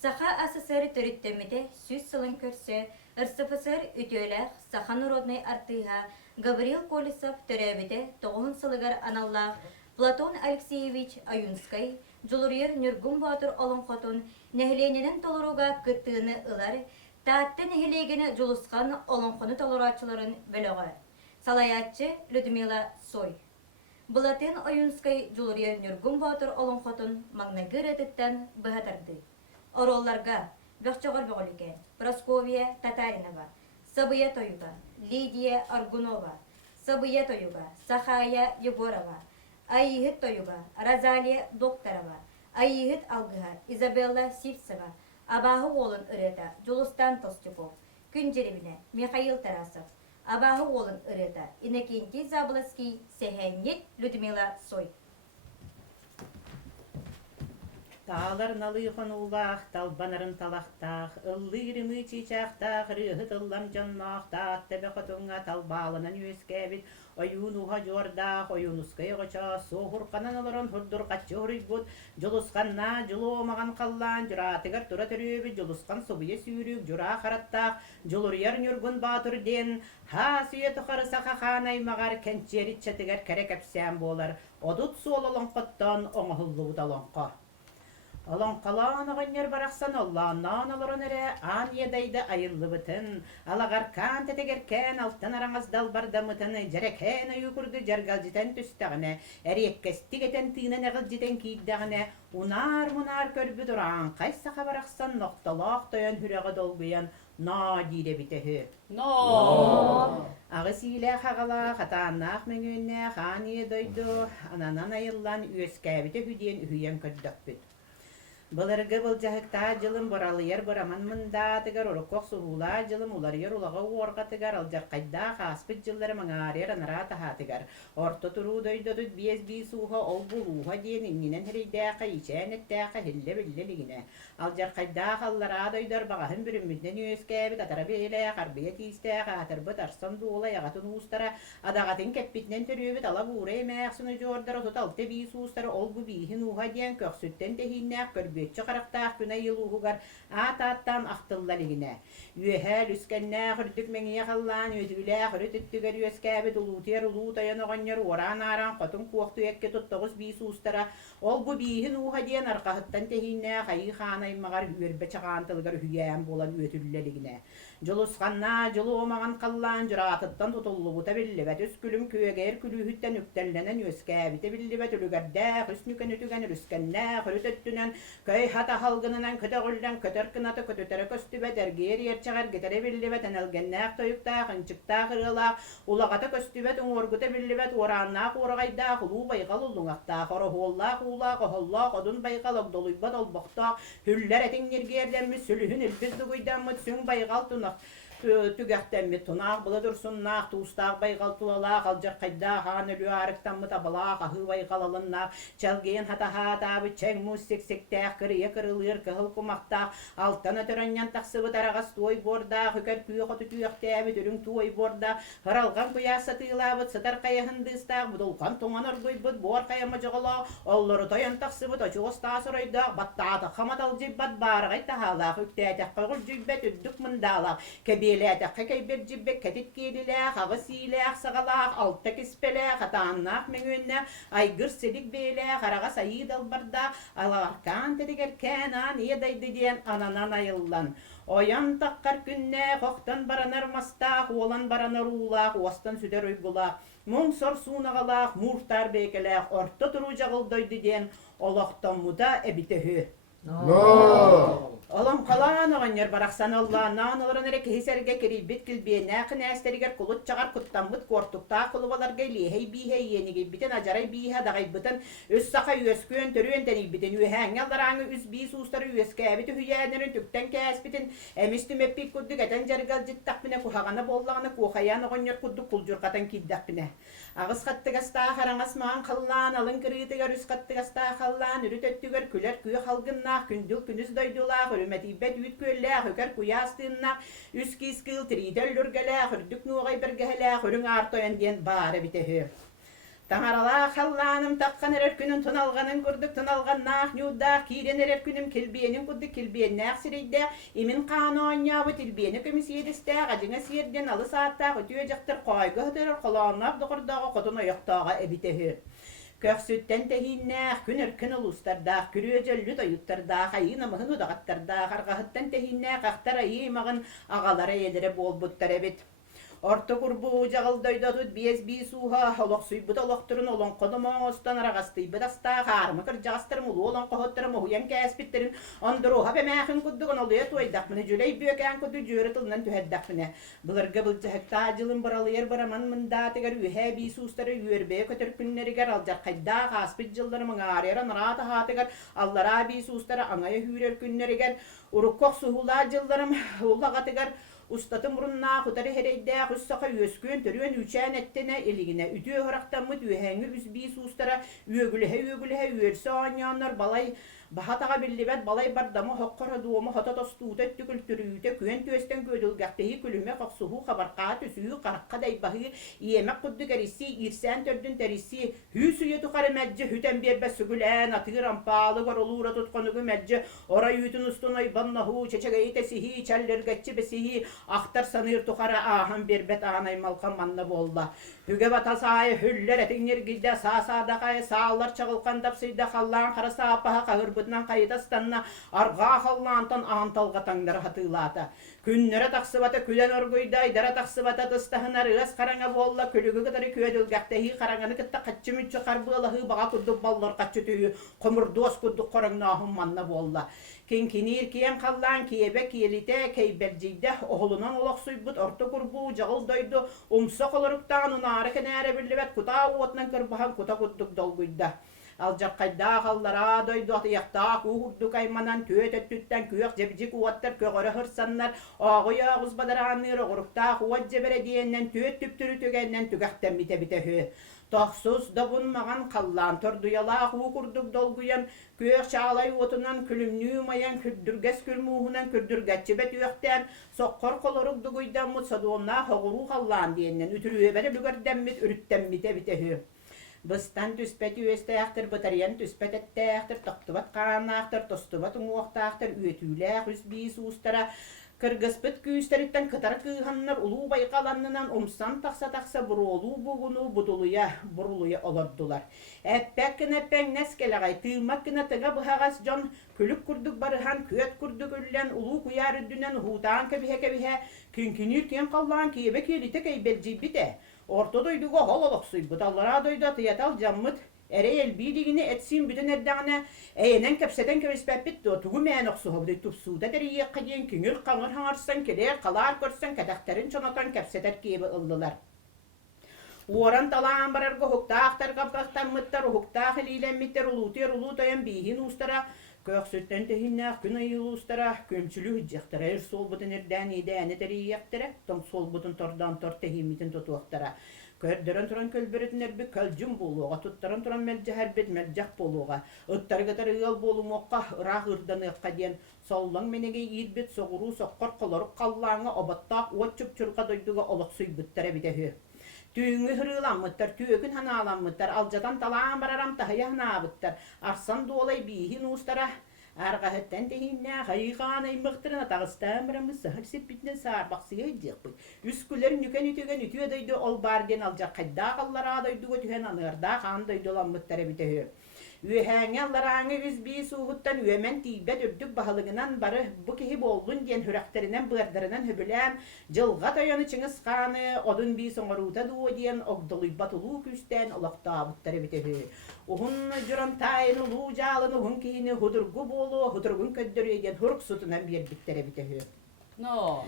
Саха СССР төрүттөмүте сүз сылын көрсө, РСФСР үтөлэх Саха народный артыга Гаврил Колесов төрөбүте 9 сылыгар аналлах Платон Алексеевич Аюнскай жулурьер Нюргун Батыр олонхотун нехлененен толоруга кыттыыны ылар, таатты нехлегени жулускан олонхону толорачыларын бөлөгө. Салаятчы Людмила Сой. Булатын Аюнскай жулурьер Нюргун Батыр олонхотун магнагыр этиттен быхатарды. Оролларга Бөхчөгөр Бөгөлүке, Просковия Татаринова, Сабыя Тоюга, Лидия Аргунова, Сабыя Тоюга, Сахая Егорова, Айыгыт Тоюга, Розалия Докторова, Айыгыт Алгыга, Изабелла Сивцева, Абахы Олын Ырыта, Жулустан Толстюков, Күнжеребине, Михаил Тарасов, Абахы Олын Ырыта, Иннокентий Заблоцкий, Сехеннет Людмила Сой. Тағалар налыйхан улах, талбанарын талақтақ, ыллы-ирімі чичақтақ, рыхыт ыллам жаннақтақ, тәбәқатыңа талбалынан өскәбіт, ойуын уға жордақ, ойуын ұскай ғача, соғырқанан оларын хұрдыр қатчы ғырыйбұд, жылысқанна, жылы омаған қаллан, жүратығар тұра түрөбі, жылысқан собыя сүйрік, жүра қараттақ, жылырияр нүргін батырден, ха сүйе тұқары сақа хан аймағар, кәнчері чатығар кәрек әпсән болар, одут суол оланқаттан оңғылы бұдаланқа. Алан қалан ағанер барақсан Аллааннан оларын әрі ан едайды айылы бұтын. Алағар кан тәтегеркен алтын араңаздал бардамытын, жарекен үйкүрді жарғал житен түстіғіне, әрі еккестік етен тыйнан әғыл житен кейдіғіне, унар-мунар көрбі дұран, қайсақа барақсан ноқталақ тойан хүрәғі долгыян, на дейде бітігі. Ағы силе қағала, қатаннақ мәңінне, қан едайды, ананан айыллан өскәбіті хүден үйен көрдік бүт. Бұларғы бұл жағықта жылым боралыер бұраман мұндатығар, орыққоқ сұғула жылым уларыер улаға уорғатығар, алжар қайда қаспыт жыллары маңарер анара тахатығар. Орты тұру дөйдодыд бес уға ол бұлуға дейін иннен хірейдәқі, ичән әттәқі, хілі-білі-лігіне. Алжар қайда қаллара дөйдер бағахын бүріммізден өскәбі, татара бейлі, қарбия тейістәқі, атырбыт арсан дуылай, ағатын ұстара, адағатын кәппітнен түрөбіт, ала бұғырай мәқсіні жордар, отут алты бейс ұстара, ол бұбейхін уға дейін көксүттен тәхиннәқ көрбі Бетчі қарақтақ күні елуғығар ат-аттан ақтылла лігіне. Үйәл үскәнне құрдік мәңе қаллан, өтілі құрыт үттігер өскәбі ұлутер ұлут аян оғанер оран аран қотын қуақты әкке тұттығыз бейс ұстара. Ол бұ бейхін уға дейін арқағыттан тәхинне қайы қанаймағар үйербі чағантылғар үйән болан өтілі лігіне. Жылысқанна, жылы омаған қаллан, жыратыттан тұтылы бұта білібәт өскүлім көегер күліхіттен үктәлінен өскәбіті білібәт үлігәрді құснүкен үтіген үріскәнне құрыт өттінен көй хата халғынынан көтіғілден көтіркінаты көтітері көстібәт әргер ерчағар кетері білібәт әнәлгеннәқ тойықтақ, ұнчықтақ ұрылақ, ұлағаты көстібәт ұңырғыты білібәт ораннақ орағайдақ, ұлу байғал ұлыңақтақ, орығоллақ, ұлақ, ұғыллақ, одын байғал оғдолуйбат олбақтақ, хүллер әтіңнергерден мүсіліхін үлбізді көйден мүтсің байғал тұнақ түгәқтәмі тұнақ бұлы дұрсыннақ, туыстақ байғал тұлалақ, алжар қайда хан өлі арықтан мұта балақ, ағы байғал алыннақ, чәлген хата-хата, бүтчәң мұз сексектәқ, кірие кірілер, кығыл құмақтақ, алтан өтірінен тақсы бұтарағас туой бордақ, үкәр күйі қоты түйіқтәбі түрің туой бордақ, ғыралған құясы тыйлабыт, сытар қайығындыстақ, бұдылған тұңан ұргой бұд, бор қайама жығыла, оллары тойын тақсы бұт, очуғыста сұрайдақ, баттаты қамадал жиббат барғай тағалақ, үктәтәқ қойғыр жүйбет үддік мұндалақ, Беләтәқ кәкәйбер жіббек кәтет келіләқ, ағыс иләқ, сағалақ, алтта кеспеләқ, атаннақ мәңіннәқ, айгыр селік беләқ, араға сайид албардақ, аларкан тәдігер кәнан едайды ден ананан айыллан. Оян таққар күнне, қоқтан баранар мастақ, олан баранар улақ, остан сүдер ойгулақ, мұң сор суынағалақ, мұртар бекеләқ, орта тұру жағылдайды ден, олақтан мұда әбітігі. Олам қалан оғанер барақсан Аллааннан оларын әрі кейсерге керейбет кілбейіне қын әстерігер құлыт чағар құттамбыт қортықта қылываларға лейхей бейхей енеге бітін ажарай бейхе дағай бұтын өз сақа өскөн түрен тәні бітін өйәңе алдараңы үз бей суыстары өске әбіті үйәнерін түктен кәс бітін әмістім әппей күрдік әтен жарғал життақ біне құхағаны боллағаны құхаян оғанер күрдік құлжырқатан кейдақ біне. Ағыз қаттығаста қараңас маған қаллан, алын кірітігер үз қаттығаста қаллан, үріт өттігер күлер күйі қалғыннақ, күнділ күніз дойдулақ, үріметибет үйткөлләқ, үкер күйастығынақ, үз кейскіл тірейдел үргеләқ, үрдік нуғай біргеләқ, үрің артойын ден бары бітігі. Taŋarala hallanım takkan erer günün tunalganın kurduk tunalgannaaq nyuuddaaq kiiren erer günüm kilbiyenin kurduk kilbiyennaaq sireyde imin qaanoonyabı tilbiyeni kömisiyedestäaq ajıŋa siyerden alı saattaaq ötüye jaktır qoyga hötörör qolaannaaq doqordaağa qotun oyoqtaağa ebitehi. Köksütten tehinnäq künörkün ulustardaaq kürüöjöllü toyuttardaaq ayına mıhın udaqattardaaq arqahıttan tehinnäq aqtar ayımağın ağalara edere bolbuttar ebit. Orta kurbu jagıldaydatut BSB suha oloq suybut oloqturun olon qodomoostan aragastıybat astaa harmı kırjağastırım ulu olon qohottarım ohuyan käspitterin onduruha bemäxin kuddugun oluya tuaydaqmını jüley büökän kuddu jüretılnan tüheddaqmını. Bulırga bulcahıkta jılın baralayar baraman mında tegar ühe bi suustары üerbe kötörkünleriger aljar qaydda qaspit jıllarımın ağrıyaran rata hategar allara bi suustары aŋaya hürerkünleriger urukkoq suhula jıllarım ulaqategar Ustatın burunna kutari hereyde kussaka üöskün törüön üçen ettene eligine ütüö horaktanmıt üöhäŋi üsbi suustara üögülehe üörse oñyanlar balay bahataga billibet balay bardamı hoqqora duomu hota tostuuta tükültürüyüte küen tösten ködülgähtehi külüme qoqsuhu habarqa tüsüyü qaraqqa daybahi yemek kuddu gerisi irsen tördün terisi hüsüye tuqarı mecce hüten berbes sügülen atır ampalı gorolura tutkonugu mecce ora yütün ustunay bannahu çeçegeyi tesihi çellergetçi besihi Ahtar sanır tuqara ahan berbet anay malkan manna bolla. Hüge batasay hüller etinir gidde sağsadaqay sağlar çağılqandap sıyda hallan qara sapaha qahırbıtnan qayıdastanna arga hallantan antalgatanglar hatılata. Künnere taqsıbata külen orguyday dara taqsıbata tыстahınar ıs qaranga bolla külügü qadari ködülgähtehi qaranganı kıtta qaççı mütçü qarbılahi bağa kudduk ballar qaççı tüyü qomurdos kudduk qorangnahum manna bolla. Kinkinir kiyen qallan kiyebe kiyelite keyberjide oğlunan olaq suybut orta kurbu jagıldaydı umsa qolaruktan unarı kenere birlibet kuta uotnan kırbahan kuta kudduk dolguyda. Aljar qayda qallara doydu atıyaqta kuhurdu kaymanan tüötöttütten kuyaq jebjik uattar kögörü hırsanlar ağıya ağızbadaranır oğurukta kuvat jebere diyenden tüöt tüptürü tügenden tügähten bite bitehü. Toxsuz da bunmagan qallan torduyala kurduk dolguyan kuyaq çağlay otunan külümnü mayan kürdürges külmuhunan kürdürgetçibet üökten soqqor koloruk duguydan mutsadonna hoğuru qallan diyenden ütürüöbere lügerdemmit ürüttemmite bitehü. Bıstan tüspet üösteäxtir bataryan tüspet etteäxtir toqtubat qaannaxtir tostubat umuoqtaxtir üötüleäx üsbi suustara Kırgıspıt küyüsteritten kıtar kıyhanlar ulu bayqalannınan umsan taqsa burulu bugunu buruluya olurdular. Eppekkin eppen neskelegay tığmakkina tıga bıhagas jon külük kurduk barıhan küet kurduk üllen ulu kuyar dünen hutan kebihe künkinir kiyen qallan kiyebe kiyelite keybelcibite. Orta doyduga hololok suybut allara doydu atıyatal jammıt Ereyel bildiğini etsin bütün erdağına eğenen kepseden körispepit de otuğu meğen oqsuhabdı tupsuda deriye qadiyen küngül qanır hangarsan keler qalar körsen kadaktarın çonatan kepseder kiyebe ıllılar. Uoran talaan bararga huktağtar kapaqtan mıttar huktağ hililenmittar ulutoyan bihin ustara köksütten tehinnaq gün ayıl ustara kömçülü hüccaqtara er sol butun erdan edani teriyeqtara tom sol butun tordan tor tehimitin totuaqtara Kördörön turan kölberetiner bir köljüm boluğa, tuttaran turan melceher bet melceh boluğa, ıttargatar ıyal bolumuqqa, ıraq ırdanıqqa diyen, sollan menege irbet soğuru soqqor qoloruk qallağına obattaq, uatçup çurqa doyduğa oluq suybüttara bitehü. Tüyüngü hırılanmıttar, tüyökün hanalanmıttar, alcadan talağın bararam tahıya hanabıttar, arsan doolay bihin ustara, Arqahetten tehinne hayıqan aymıqtırına tağıstamıramız sahar sepitnen sağarbaqsıya hıcıqbıy. Üsküller nüken ütügen ütüye daydı ol barden alacak qayda qallara daydı tühen anırda qan daydı olanmıttara bitehü. Ühäňe allarağını üzbi suhuttan üemen tibet ördük bahalığınan barı bu kehi bollun diyen hürekterinden bığırdarından höbülän jılga toyanı çıngız qanı odun bi soňoruta duo diyen ogdoluybat ulu küsten olaqta buttara bitehü. Ohun juran tayin ulu jalını ohun kihini hudurgu bolu hudurgun köddörü diyen huruk sutunan bir bittara bitehü. No.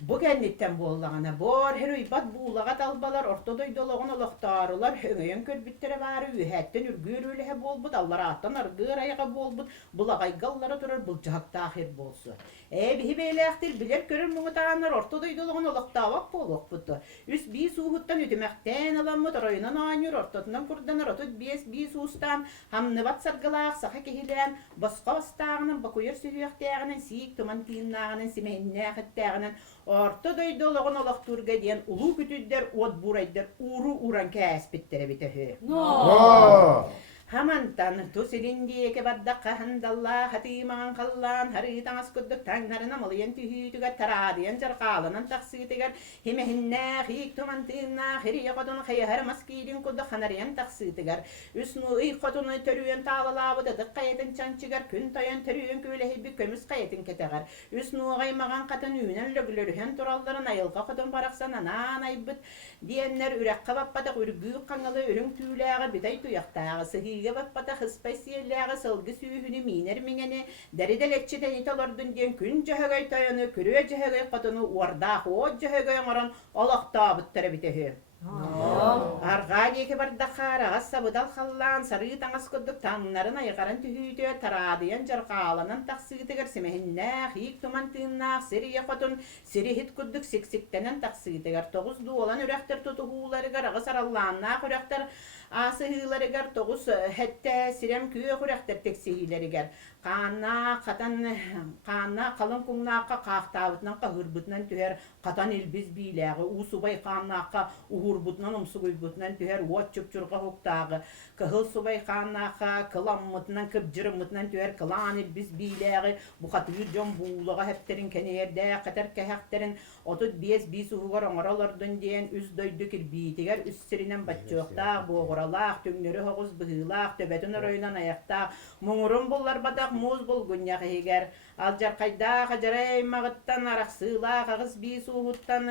Bu kennitten bollağına bor her uybat buğlağa dalbalar ortadoy dolağın olaqtarılar höŋöyen körbittere bari ühätten ürgürülehe bolbut allara attan argır ayağa bolbut bulagay gallara durar bulcahakta ahir bolsu. Bihi beyleğtir biler körür muğutanlar ortadoy dolağın olaqtavak boluq butu. Üs bi suhuttan ödümekten alamut royunan anyur ortadan kurdanar otut bi suustan hamnıbat sargılaq saha kehilen basqa bastağının bakuyur sürüyaqtağının siyik tuman tiyinnağının simehinne nähättääginen orta doydologon olaqturga diyen ulu kütüdder ot burayder uru uran käspittere bitehö. No. Hamantan tusilindiyeke baddaqqa handalla hatiman qallan haritangas kudduk tangnarına malyen tühütüge taradiyen jarqalanan taqsitiger himehinna hiik tumantinna hiriye qodun khayhar maskidin kudduk hanariyen taqsitiger üsnu iy qodun törüyen tağlalabı da dıqqayetin çançiger kün tayan törüyen kölehi bir kömüs qayetin keteger üsnu qaymagan qatan ünen löglörühen turalların ayılqa qodun baraqsan anan aybıt diyenler ürekka bappada ürgü qangalı ürün tüyläge bitay tuyaqtağı sıhhi Ge bappata hıspasiyelläge sılgı süýhüni miner miňeni derideletçiden itolardyn diýen kün jehegey taýany kürüe jehegey qatını warda ho jehegey maran alaqta bittere bitehe. Argaýeke bardaqara asabydal hallan sarı taňas kudduk taňlaryna ýagaran tühüýde taradiýan jarqalanan taqsitiger semehinne hiik tumantyna seriye qatın seri hit kudduk siksiktenen taqsitiger 9 duolan ürekter tutuhulary gara sarallanna ürekter Asıhılarıgar toğuz hette sirem küye kurekter teksihilerigar. Qanna qalın kumnaqa qaqtabıtnan qahırbıtnan tüher qatan ilbiz bilağı. Usubay qannaqa uhurbıtnan umsuguybıtnan tüher uat çöpçürqa hoktağı. Qahıl subay qannaqa qılammıtnan kıbcırımıtnan tüher qılan ilbiz bilağı. Bu qatıyı jom buğlağa hepterin keneyerde qatar kahaqterin otut biz uhugar oңaralardın diyen üz doyduk ilbitigar üz sirinen batçıqta boğuralaq tüngleri hoğuz bıhılaq töbetün röynan ayaqta muğurun bullar badak muz bulgun yaqiger aljar qayda qajaray mağıttan araqsılaq ağız biz uhuttan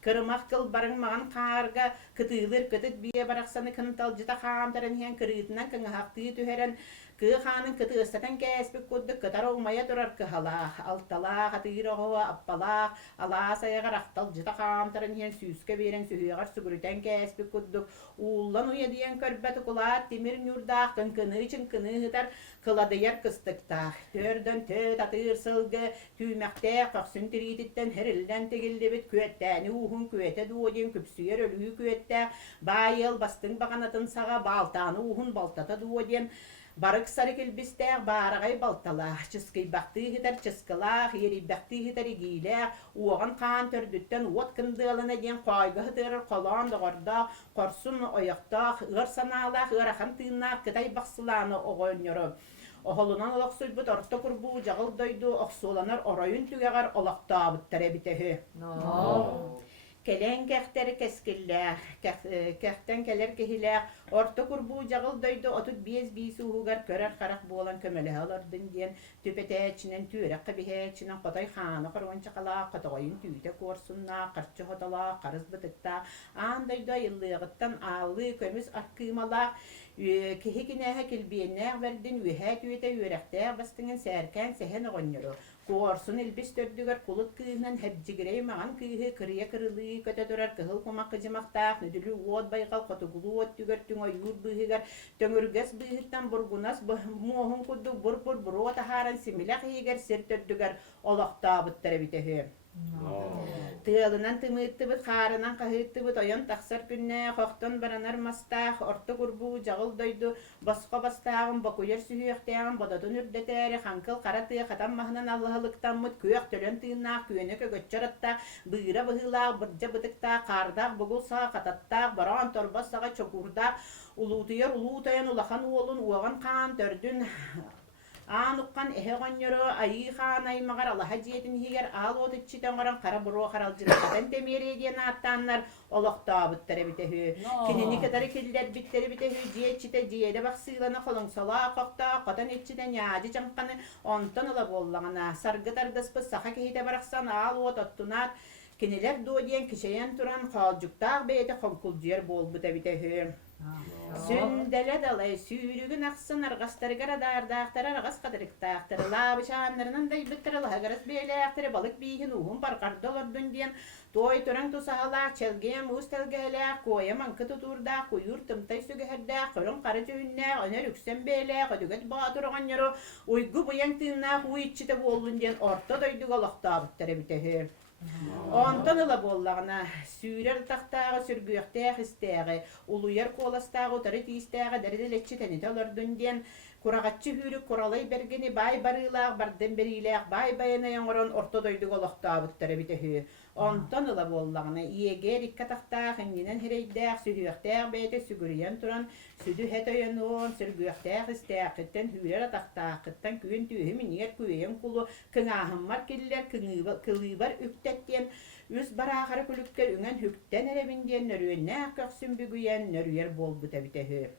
kırmak kıl barınmağın qarga kıtılır kıtıt biye baraqsanı kıntalcıta xamtaren hiyen kırıtından kıngı haqtığı tüheren Kıhanın kıtı ıstatan käspik kudduk kıtar olmaya durar kıhalaq, altalaq, atıyrağıva, appalaq, alasaya raqtal jıta qamtarın hiyen süske beren sühüyağar sügürüten käspik kudduk, uullan uya diyen körbeti kulaat, timir nürdaq, kınkını çınkını hıtar, kıladıyar kıstıktaq, tördön töt atır sılgı, tüymäqte qaqsın tirititten herilden tegildebit küetteni uhun küete duodien küpsüyer ölüyü küette, bayıl bastın baqanatın sağa baltanı uhun baltata duodien, Barık sarık ilbistəq, baragay baltalaq, çıskay baxtığı hidar çıskılaq, yeri baxtığı hidar igilaq, uğan qan tördütten uot kındığılına diyen qaygı hıdır, qolan doğarda, qorsun oyaqtaq, ığır sanalaq, ığıraxan tığınaq, kıtay baxsılanı oğoynyoru. Oğulunan olaq sülbüt orta kurbu, jağıl doydu, oqsulanar orayın tügeğar olaqta büttare bitehi. Kelen kähteri keskiller, kähten keler kehiler, orta kurbu jağıl doydu, otut biz uğugar körer qarak boğulan kömelehe alardın diyen tüpeteçinen tüyrek qibiheçinen qotay xanı qorwan çaqala, qotayın tüyte korsunna, qarçı hotala, qarız bıtıkta, andayda yıllığıttan ağlı kömüz akkımala, Kehikinehe kilbiyenneğ verdin, ühe tüyte yürekte bastığın serken sehen oğunyoru. Korsun ilbis tördüger kulut kıyınan hebcigirey mağan kıyı kırıya kırılığı köte durar kıhıl kumak kıcımaqtaq, nüdülü uot baykal qotugulu uot tüger tüngö yur bıhıgar, töngürges bıhıttan burgunas muhun kuddu bur ota haran similaq higer sir tördüger olaqta bıttara bitehi. Tığılınan tımıttıbıt, xarınan qahıttıbıt, oyan taqsar künne, qoqton baranar mastaq, orta kurbu, jağıl doydu, basqa bastağın, bakuyar sühüyaqtağın, bodadın ürdeteri, xankıl qaratı, xatan mahınan allahılıktan mıt, kuyaq tölen tığınaq, kuyene kögötçaratta, bıyıra bıhılaq, bırca bıtıqtaq, qardaq, bugulsağa, qatattaq, baran torbasağa, çokurdaq, ulutuyar, ulutayan, ulaxan uolun, uağan qan, tördün, Anukkan ehegonyoru ayı xan aymağar Allah'a ciyetin higer al otitçiden qaran qara buru qaralcıdan temeri diyen attanlar olaqta bittare bitehü. Kinini kadar killer bittare bitehü ciyetçite ciyede baqsılana qolun sala qaqta qatan etçiden yacı camqanı ontan ola bollağına sargıtar gıspı saha kehide baraqsan al otattunat kiniler do diyen kişeyen turan qalcıqtaq beyete qonkulciyer bol bitehü. Sündele dalay sürügün aqsın arğastары garadardaqtары arğas qadarıqtaqtары labışanlarının da bittiri lahagaras beylaqtары balık bihin uhun barqardalardın diyen toy turan tusahalaq çelgem ustelgelaq koya mankı tuturdaq kuyur tımtay sügeherdaq qolun qara cühünnaq öner üksen beylaq ödüget bağdırğan yoru uygu buyan tığınaq uyitçite bollun diyen orta doyduk olaqta bittiri bitehi. Ondan ıla bollağına sürer taqtağı sürgüyaqtaq istəği, uluyar kolastaq otarı tistəği derideletçi tenite olardın diyen Kuragатçı hürü kuralay bergeni bay barılaaq bardan berilaaq bay bayana yoңорон orto doyduk olaqtaabıttara bitehü. Ondan ıla bollağına iyeger ikka taqtaaq inninen hereydaaq sühüyaqtaaq beyte sügürüyen turan südü hetoyanıon sürgüyaqtaaq istaaqitten hürer ataqtaaqitten küün tühü miniyer küyen kulu kıngahımmar killer kılıbar üktettiyen üs baraqarı külükker üngän hükten erebinden nörüyennäq köksün bügüyen nörüyer bolbuta bitehü.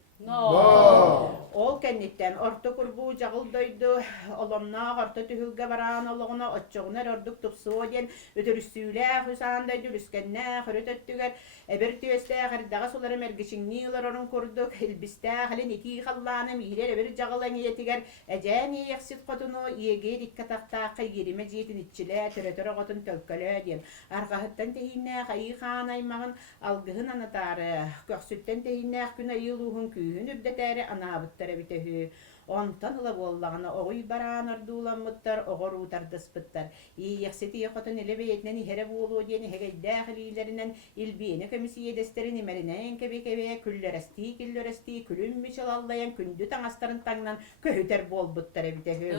Ol kennitten orta kurbu jagıldoydu olomna orta tühülge baran ologuna otçoğunar orduk tupsuodien ötürüsüyle hüsandaydı rüskenne hürötöttüger eber tüeste gardaga suları mergişinniler onun kurduk elbiste halin iki hallanı mihiler eber jagılan yetiger ejeni yaksit qotunu yeger ikkataqtaqa yerime jetin iççile töretörö qotun tölkölö dien arqahattan tehinne qayı xanaymağın algıhın anatarı köksütten tehinne gün ayılıhın kühün übdeteri anabıttara bitehü. Ontan ıla bollağına oğuy baran arduulanmıttar, oğor utardıspıttar. İyiyakseti yokotun elebeyetnen ihere buğulu diyeni hegeydağililerinden ilbiyeni kömisiye desterin imerinen kebe külleresti killöresti külün miçalallayan kündü taŋastarın taŋnan köhüter bolbuttara bitehü.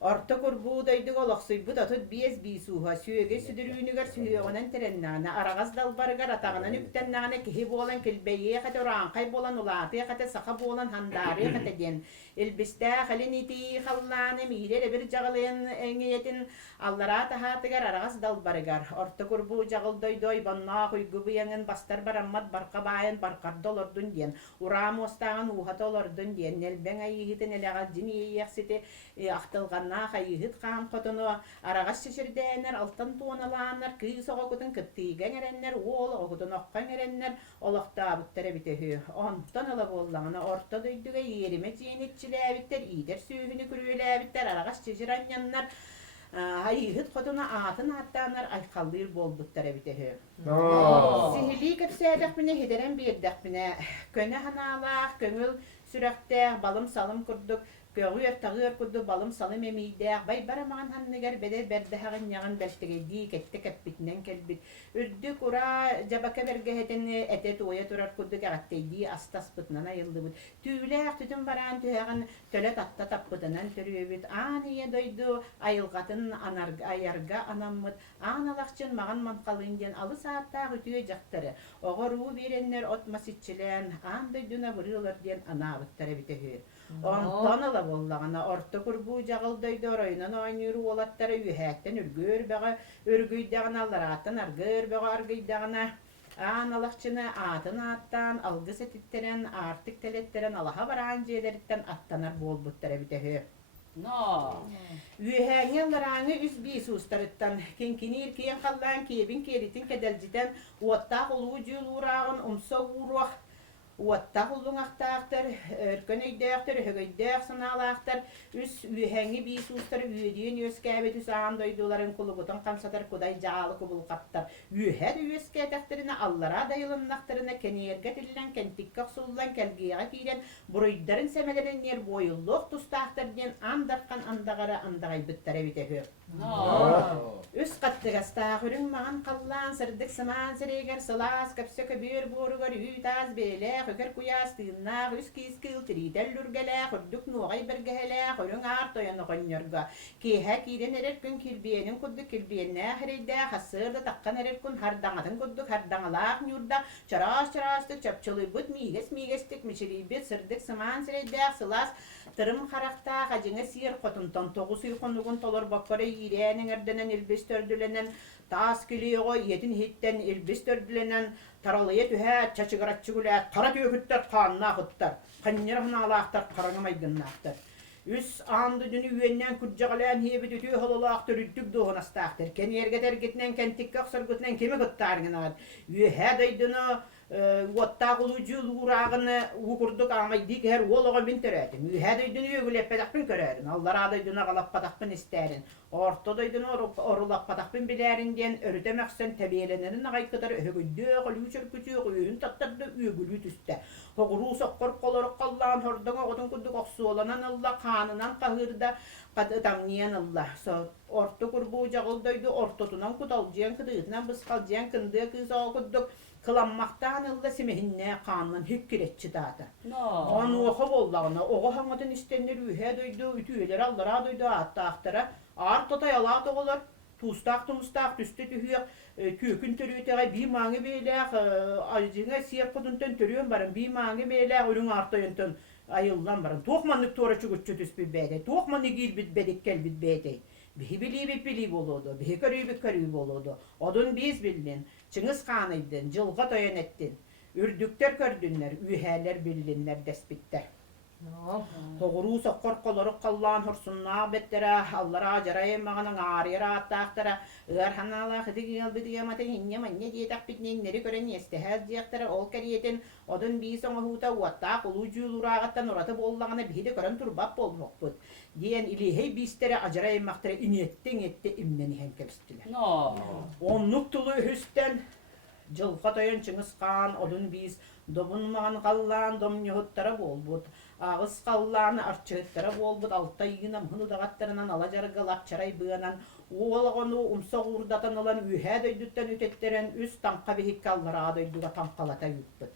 Orta kurbu doyduk olaqsuybu da tut biyez bisuha süöge südürüünüger süöğünen terennana aragaz dalbargar atağınan üktennana kihi bolan kilbeye kate orankay bolan ulatı kate saka bolan handari kate den elbiste halin iti hallanı mihiler bir jagalayan engeyetin allara tahatıgar aragaz dalbargar orta kurbu jagıl doydoy banna kuygu buyanın bastar barammat barka bayan barkar dolordun den uram ostağın uhat olordun den nelben ayıhitin elegal jini yaksiti aqtılgan hayıhıt qam qotunu aragaz şişirdener altan tuonalanlar kıyı soğukutun kıttigen erenler oğul oğutun oqqan erenler olaqtaabıttara bitehü ondan ala bollağına orta doyduga yerime ciyenetçilebitler iyider sühünü kürüylebitler aragaz şişiranyanlar hayıhıt qotunu atın attanlar ayqallir bolbuttara bitehü sihili köpsädek bine hederen birdek bine köne hanalaq köngül sürekte balım salım kurduk Köğür tağır kudu balım salım emiydeğ bay baraman hanneger bede berdehagın yağın beltegeydi kette keppitinen kelbit ürdük ura jabaka bergeheten etet oya turar kudu kagatteydi astas pıtnana yıldıbıt tüyleğ tütün baran tüyağın tölet atta tappıtınan törübüt aniye doydu ayılgatın ayarga anammıt analakçın mağan manqalın diyen alı saatta ütüye jaktarı oğoru verenler otmasitçilen an doyduna vuruyorlar diyen anabıttara bitehü ondan ala bollağına orta kurbu jagıldoydu oynan oynuyru olattara ühätten ürgür baga ürgüydağın allaratan argır baga argıydağına analakçını atın attan algı setitteren artık teletteren alaha baran jeleritten attanar bolbuttara bitehü. Ühäňellerany üs bisustarıttan kenkinir kiyen kallan kebin keritin kedeljiten uatta uluju urağın umsa uruq Uattaqulluň aqtaaqtar, örkönöydäqtar, högöydäq sanalaqtar, üs ühäňi bisustar üýediýen öskäbet üsağan doýdularyň kulugutan qamsatar kuday jaly kubulqaptar. Ühäd öskätäqtarina allara daýylanaqtaryna kenerge tillen kentikka sullan kelgiýe kiren buruýdaryň semelerin yer boýulluq tustaqtar diýen andarqan andagara andagaýbyttara bitehü. Üs qattıgastağırın mağan qallan sırdık saman sireger salas kapsöke bir borugar ütaz bele höker kuyas tığınna üs kiskil tridellürgele hurduk nuğay bergehele hörün artoyanı qonyorga kehe kiren ererkün kilbiyenin kudduk kilbiyenne ahireyde hasırda taqqan ererkün hardangatın kudduk hardangalaq nyurda çaras çapçılıy bud migestik miçilibet sırdık saman sireyde salas tırım xaraqta qajıngı sir qotuntan toğusu yuqunugun tolor bakkara yirenin erdenen ilbis tördülenen tas kiliyogo yetin hitten ilbis tördülenen taralaya tühä çaçıgaratçı gülä qara tökütler qanna hıttar qanyarhın alaqtar qaranamaydınaqtar üs andı dünü üyenden kutjagalan hebit ütü hololaqtar üttük doğunastaqtar kenerge tergitnen kentik qaqsargutnen kemi hıttargınat ühä daydıны Uattaquluju urağını ukurduk amaydik her oloğa bin töredim. Ühädöydünü ögülepedakpın körerin. Allara doyduna qalappadakpın isterin. Ortadoydunu orulappadakpın bilerin diyen örütemeksen tebiyelenlerin ağaykıdar ögüddü qılü çörkücü qıyın tattardı ögülü tüste. Hoğuru soqqor qoloruk qallan hordana odun kudduk oqsu olanan Allah kanınan qahırda qadıtamniyen Allah. Orta kurbu jagıldoydu ortotunan kudaljiyan kıdığıtnan bısqaljiyan kındığı kızı okudduk. Kılanmaktan ılda simehinne kanman hükkiretçi dağda. No. Onu oku bollağına, oku hangadın istenler ühe duydu, ütüyeleri allara duydu, hatta ahtara. Ağır totay alağı doğular, tustaq tumustaq, tüstü tühüyek, tükün törüyteğe bir mağı beyleğ, acına siyer kuduntan törüyen barın, bir mağı beyleğ, ölün artayıntın ayıldan barın. Toğmanlık tora çukurtçu tüspü beyde, toğmanlık ilbit bedik kelbit beyde. Bihi bilip boludu, bihi körüyüp boludu. Odun biz bildin, Çınız Khan'ıydın, Cılga toyan ettin. Ürdükler kördünler, üheler bildinler despitte. No. Toğru sokkor koloru kallan hırsunna bettere, allara jarayım mağanın ağrıyara attağıtara, ığarhanala hıdı gel yamatın hinne manne diye takbitneyin neri gören yestehez diyaktara ol keriyetin, odun bir soğuk huta uattağ ulucu lurağattan oratı bollağına bir de gören turbap bolmak bud. Diyen ilihey bistere ajarayım maqtara etti imneni henkelstiler. No. Onluk tulu üstten Jılga toyan Çınız Khan, odun biz, dobunmağın kallan dom yuhuttara bolbud. Ağız kallan arçıhıttara bolbud, altta yığınam hını dağatlarından alajarı lapçaray bığanan, oğulağını umsa uğurdatan olan ühe döydütten ütetteren üst tanka bihikkallara adöydüga tankalata yüppüd.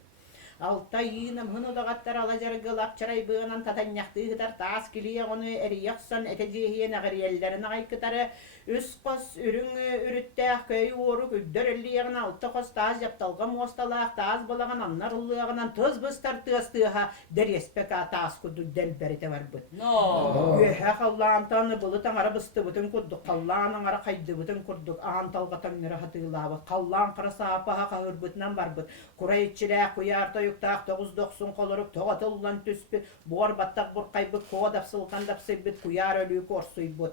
Altta yığınam hını dağatlar alajarı lapçaray bığanan tatanyaktı hıdar taas kiliye onu eriyaksan etecehiye nağıriyellerine aykıtarı, üst kos ürün ürüttəh köy uğuruk üddörelliyeğin altta kos taz yaptalga mostalaq taz balağın anlar ulluyağınan tız bıstar tığastığıha derespeka taz kudu delberite var bud. No. Ühe kallantan bılıtan ara bıstı bütün kurduk, kallanın ara kaydı bütün kurduk, ağın talgatan nere hatığılabı, kallan kara sapaha kahır bütünen var bud. Kurayitçilek, kuyarta yuktaq, 9-90 koloruk, toğatıllan tüspü, buğar battak burkay bud, koğadap sılkan dapsay bud, kuyar ölüyü korsuy bud.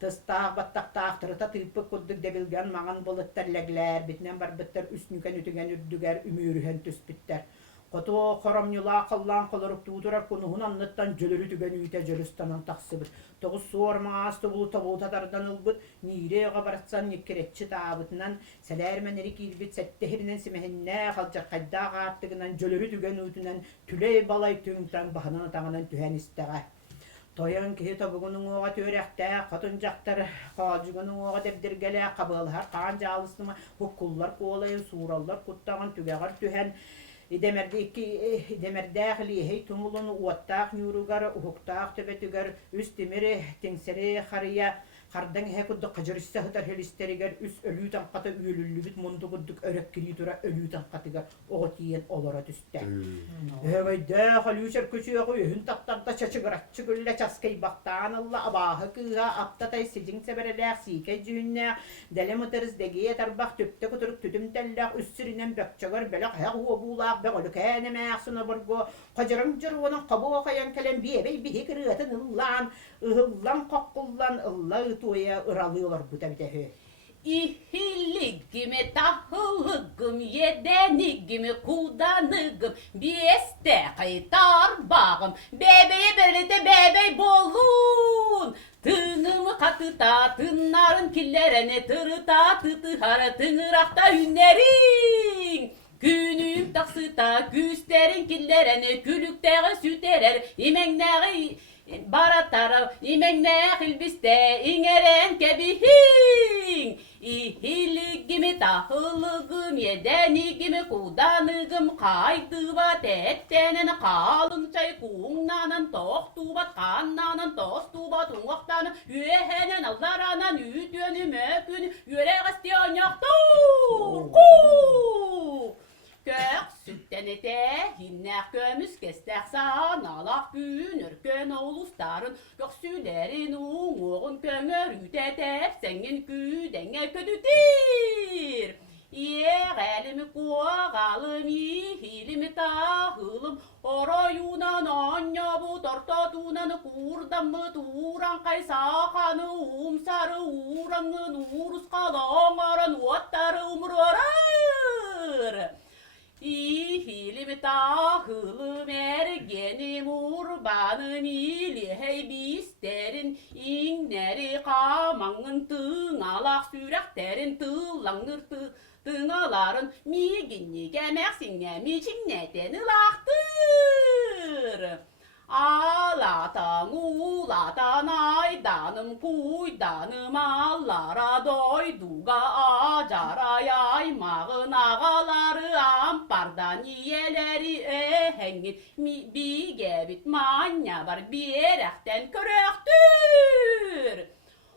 Tыстaq battaqtaq tırıta tıypı kudduk debilgen mağan buluttarlegler, bitnen bar bittar üstnüken ütügen ürdüger ümürühen tüspütter. Koto koramnyula kallan koloruk tuğdurar konuhun anlattan jölörü tügen üyte jölüstanan taqsıbır. Toğuz sormaz tobulu tatardan ılbıt, nireğe baratsan yekkeretçi tabıtından, selermeneri kilbit settehirinen simehinne kalcar kaddağ arttıgından jölörü tügen üytünden tüley balay tüngtan bahanan tağınan tühen isteğe. Toyan kihi tobugunun oğa törekte, katıncaktar, kalcıgunun oğa debdirgele, kabılhar, kanca alıstıma, hukkullar kolayın, surallar kuttağın, tügeğar tühen, demerdähli hey tumulunu uattaq nyurugar, uhuktaq tebetüger, üstimiri, tingseri, xariya, Kardan hekudda kajarissa hıtar helisteriger üs ölüden kata üyülülübüt mundugudduk örek kiritura ölüden katıgar oğutiyen olara düştü. Evet de halüçer küçüğe koyun tatlarda çaçıgıratçı gülle çaskay baktan Allah abahı kığa aptatay sicin sebereler sike cühünne delemıtırız degiye tarbak tüpte kuturuk tütüm tellak üssürinen bekçagar belak hek uabulak beğoluk eneme aksına burgu kajarın cırvının kabuğa kayan kalem biyebey bihi kırıtın ıllan ıhıllan kokkullan ıllı tuya ıralıyorlar bu tabi de. İhiligimi tahılgım yedenigimi kudanıgım biyeste kaytar bağım bebeğe belete bebey bolun tığımı katıta tınların killerine tırıta tıtıhara tığırakta hünlerin günüm taksıta güsterin killerine gülükteğe süterer imenleri baratara imenler hilbiste ingeren kebihin ihiligimi tahılgım yedenigimi kudanıgım kaydıva tettenen kalın çay kuğnanan tohtuvat kannanan tostuvat tungaktan ühenen allaranan üdönü mökün yüre gastiyon yaktur kuuu Kök sütten ete, hinnek kömüs kestek sanalak günürkön oğlustarın göksülerin uğun kömür ütetep senin küdenge kötüdür. Yeğelimi kuağalım, ihilimi tahılım, orayunan anya bu tortotunan kurdamı turan kay sahanı umsarı uğranın urus kalamaran uattarı umrarır. İhilimi tahılım ergenim urbanım ilihey bisterin inleri kamağın tığalak sürekterin tığlanır tığaların migini gemeksinne miçinneten ılaktır. Alatan ulatan aydanım kuydanım allara doyduga acara yaymağın ağaları saniyeleri hengin bir gebit manya var bir ekten körüktür.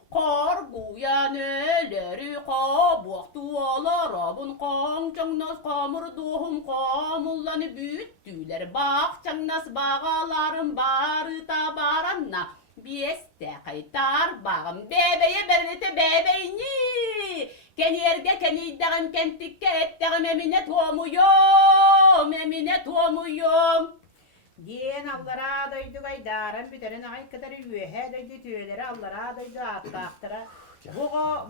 Korguyan ölleri kabuktu olar abun kongcangnas kamurduhum kamullanı büyüttüler bakcangnas bağalarım barı tabaranna biyeste kaytar bağım bebeğe bernete bebeğini keniyerge kenidağım kentikke ettağım emine toğmuyum Diyen allara doyduk aydaran biterin ay kadar üyehe doydu tüyeleri allara doydu attaqtıra.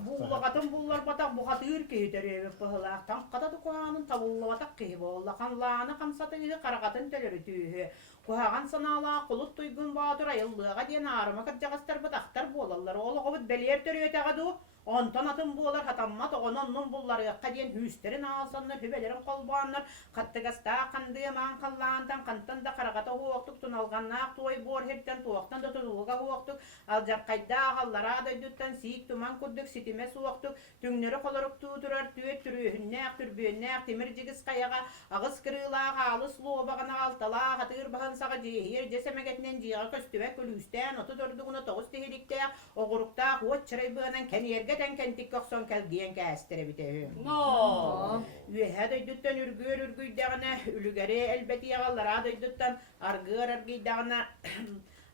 Buğlaqatın bullar batak buğatır kehiteri evip pıhılaqtan qatadı kuğanın tavulla batak kehi bolla kanlağını kamsatı qaraqatın tölörü tüyü. Kuğağan sanala kulut duygun bağdır ayıllığa diyen ağrıma kırcağızlar bataqtar bolallar oğlu qobut beliyer törüye tağadu. Ondan atın buğular hatammat onunun bulları qadiyen hüsterin ağsanlar hübelerin kolbanlar qattıgasta qandıyman qallağandan qantan da qaraqata huoqtuk tunalğannaq toy bor herden toqtan da tunuğa huoqtuk aljar qayda ağallara da dütten sik tuman kudduk sitime suoqtuk tüngleri qolaruk tuturar tüet türühünnaq türbünnaq timircigis qayaga ağız kırılağa alыс lobağına altala hatır bahan sağa jehir jesemegetnen jiğa köstübek külüsten otu durduğunu toğuz tehilikte oğurukta huot çıraybığının keniyerge kentik kokson kelgiyen kästere bite. No. Ühe doyduttan ürgüydağına ülügeri elbeti yağallara doyduttan argıydağına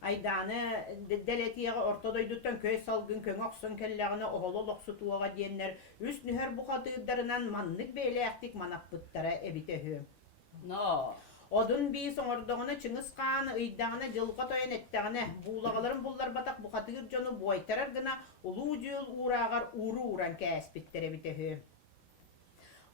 aydanı deletiye orta doyduttan köy salgın köy okson kelleğine oğlu loksu tuğağa diyenler üst nüher buqatıqdarınan manlık beyleyaktik manaqpıttara ebite. No. Odun bir soňordogyna Çyňyz Kan ıydağına jylga toyan ettegine buğlagalarym bullar batak buqatyr jonu boytarar gına ulu jyl uragar uru uran käsbittere bitehi.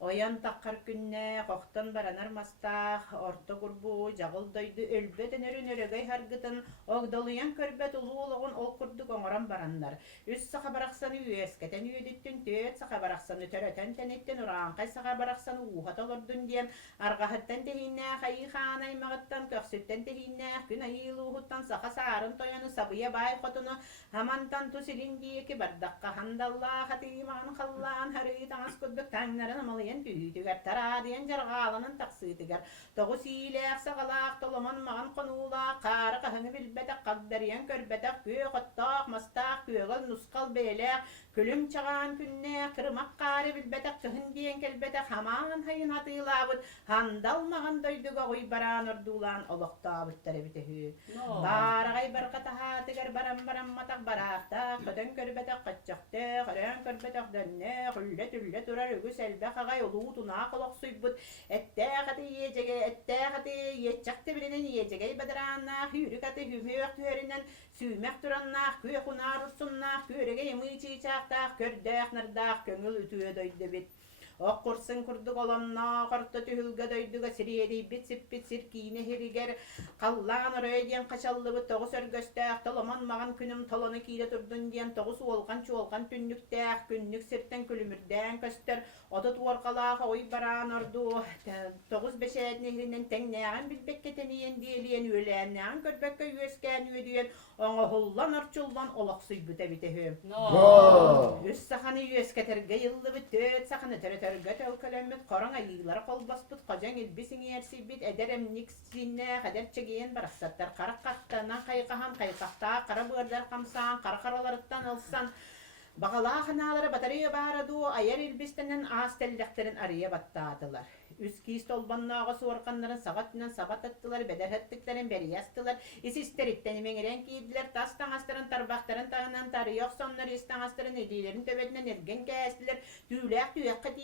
Oyan taqqar günne qoqtan baranar mastaq orta gurbu jagıl doydu ölbeten örünörögey hargıtın ogdalıyan körbet uluğuluğun ol kurduk oňoran baranlar. Üs saqa baraqsanı üyesketen üyedittin töt saqa baraqsanı töröten tenetten uranqay saqa baraqsanı uhatalordun diyen argahattan tehinnä hayxanay mağattan köksütten tehinnä gün ayılıhuttan saqa sarın toyanı sabıya bay qotunu hamantan tusilin diyeki bardaqqa handalla hatiman qallan harı taňas kudduk taňnarın amalı tüytüger tara diyen jarğalanın taqsıtıgar toğu sileq saqalaq toloman mağan qonula qarı qahını bilbetek qagdariyen körbetek köy qottaq mastaq köygel nuskal beyleq külüm çağan künne kırmak qarı bilbetek qahın diyen kelbetek haman hayın hatılabıt handal mağan doyduga oy baran ordulan oloqtabıttara bitehü baragay barqataha tigar baram matak baraqta kötön körbetek qaçaqta qaran körbetek denne qullet ullet urar ügüs elbeqagay oluğutuna qoloq suybut etteğati yetçakti bilinen yiyecegey badaranna hürükati hümüyök tüherinden süymek duranna kuyukunar ursunna körege yemi çiçaqta kördek nardaq köngül ütüye doydu bit. Okkursun kurduk olanna qartta tühülge doyduga siriyedi bit sirkine heriger qallan oraya diyen qaşallıbı toğus örgöstaq tolaman mağan günüm tolonu kiyle turdun diyen toğus olgan çuolgan tünnüktaq günnük sirtten külümürden köster otot orqalağa oy baran ordu toğus beşet nehrinden tengnäğen bilbekke teniyen diyeliyen öleğen körbekke yüesken üyediyen ona hullan arçullan olaqsıy büte bitehü. Üs saxanı yüesketerge yıllı bütöt saxanı törötörge tölkölemmet qoran ayıglara kol baspıt qocan elbisin yersibit ederem niksinne qader çegeyen baraqsattar qaraq qaxtanan qayqahan qayqaqta qara bığırdar qamsan qara qaralarıttan alsan Bağala hanalara batarıya baradu ayar elbistenen ağız telleklerin araya battadılar. Üst kist olbannağa suarkanların sagatından sabat attılar, beder ettiklerin beri yastılar. İsisteritten mengeren giydiler, tas tangasların tarbakların tağınan tarı yok sonları istangasların edilerin töbetinden ergen kestiler. Tüylek tüyekka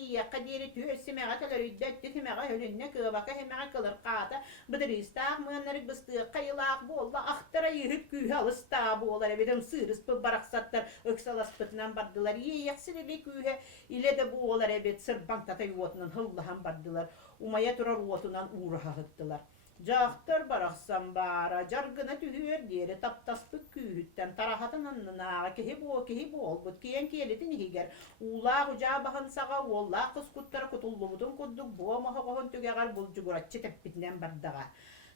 diyeri tüyesimeğe talar üddettik hemeğe hölünne kıvaka hemeğe kılır qata. Bıdır istağ mığınları bıstığı kayılaq bolla ahtara yürüp küyü alıstığa boğular ebedim sığırız pı baraksatlar ıksalastıtından bardılar. Yeyeksirili küyü ile de boğular ebed sırbank tatay otunun hıllahan bardılar. Umaya turar otundan uğraha hıttılar. Jaqtar baraqsan bara jargına tühür diğeri taptaspık kühütten tarahatın annına kehi bu olbut kiyen kiyeletin higer ula uca bahan sağa olla kız kuttar kutullubutun kudduk bu maha kohon tügegar bulcuguratçı teppitinden bardaga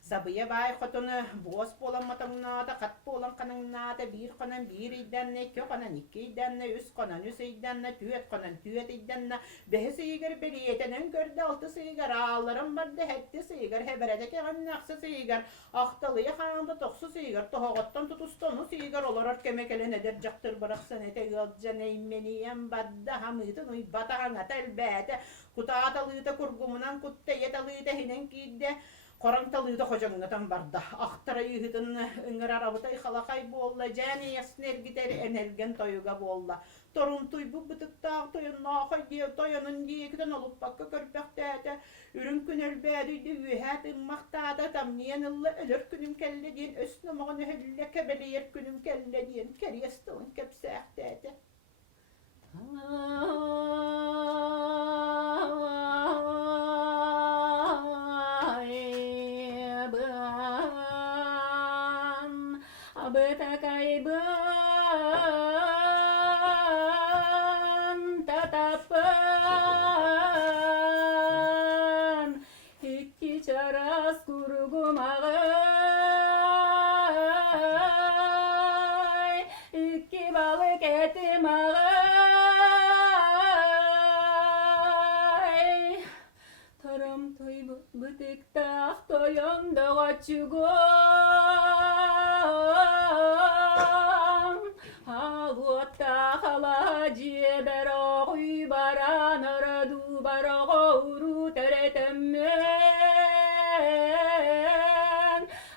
Sabıya bay kotunu boz bolan matangnaata, kat bolan kanangnaata, bir konan bir iddanne, kö konan iki iddanne, üs konan üs iddanne, tüet konan tüet iddanne, behe sigar beriyetenen gördü altı sigar, ağlarım bardı hetti sigar, heberedeki annaksı sigar, ahtalıya hanımda toksu sigar, tohogottan tutustonu sigar, olarak kemekele neder jaktır bıraksan ete yolcan eymeniyen badda hamıdın uy batağına telbete, kutaatalıda kurgumunan kutta yetalıda hinen kidde, Korantalığı da hocamınatan barda. Ahtara yıhıdın ıngır arabıtay halakay bolla. Jani yasner gider energen toyuga bolla. Torun tuy bu bıtıktağ toyun naha diye toyunun diyekten olup bakka körpektäte. Ürün kün ölbädüydü ühät ımmaqtaada tamniyen ılla ölür künüm kelle diyen ösnümağın öhülle kebeliyer künüm kelle diyen keriyestığın kepsähtäte. Bıtakayban tatapan iki çaras kurgumağay iki balık etim ağay tarım toy bıtık tak toyon da kaçugo Haluatta hala cibero baran aradu baro uru teretemmen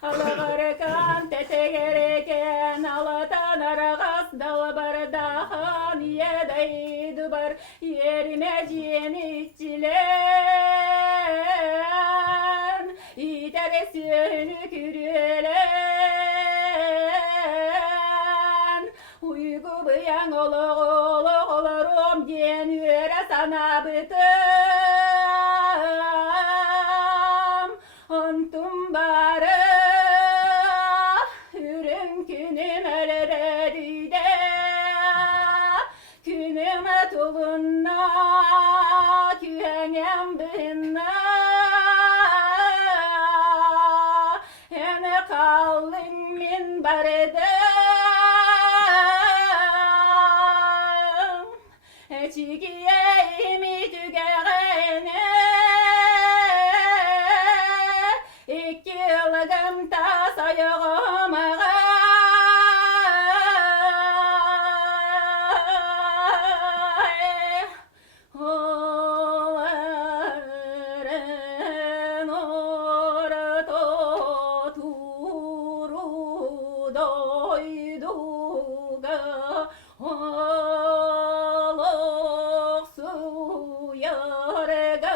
Alagarkan tetegereken alatan aragas dal bardahan yeday dubar yerime ciyenicilen İteresini kürülen Uygu bıyan olurum diyen yüre sana bıtım Antum barı ürün künüm elerede Künüme tulunna kühenem binna Ene kallın min barıdım Çikiye'mi tügerene İki yılgım ta sayığım Oğların orta turu doyduga Oluk suyarga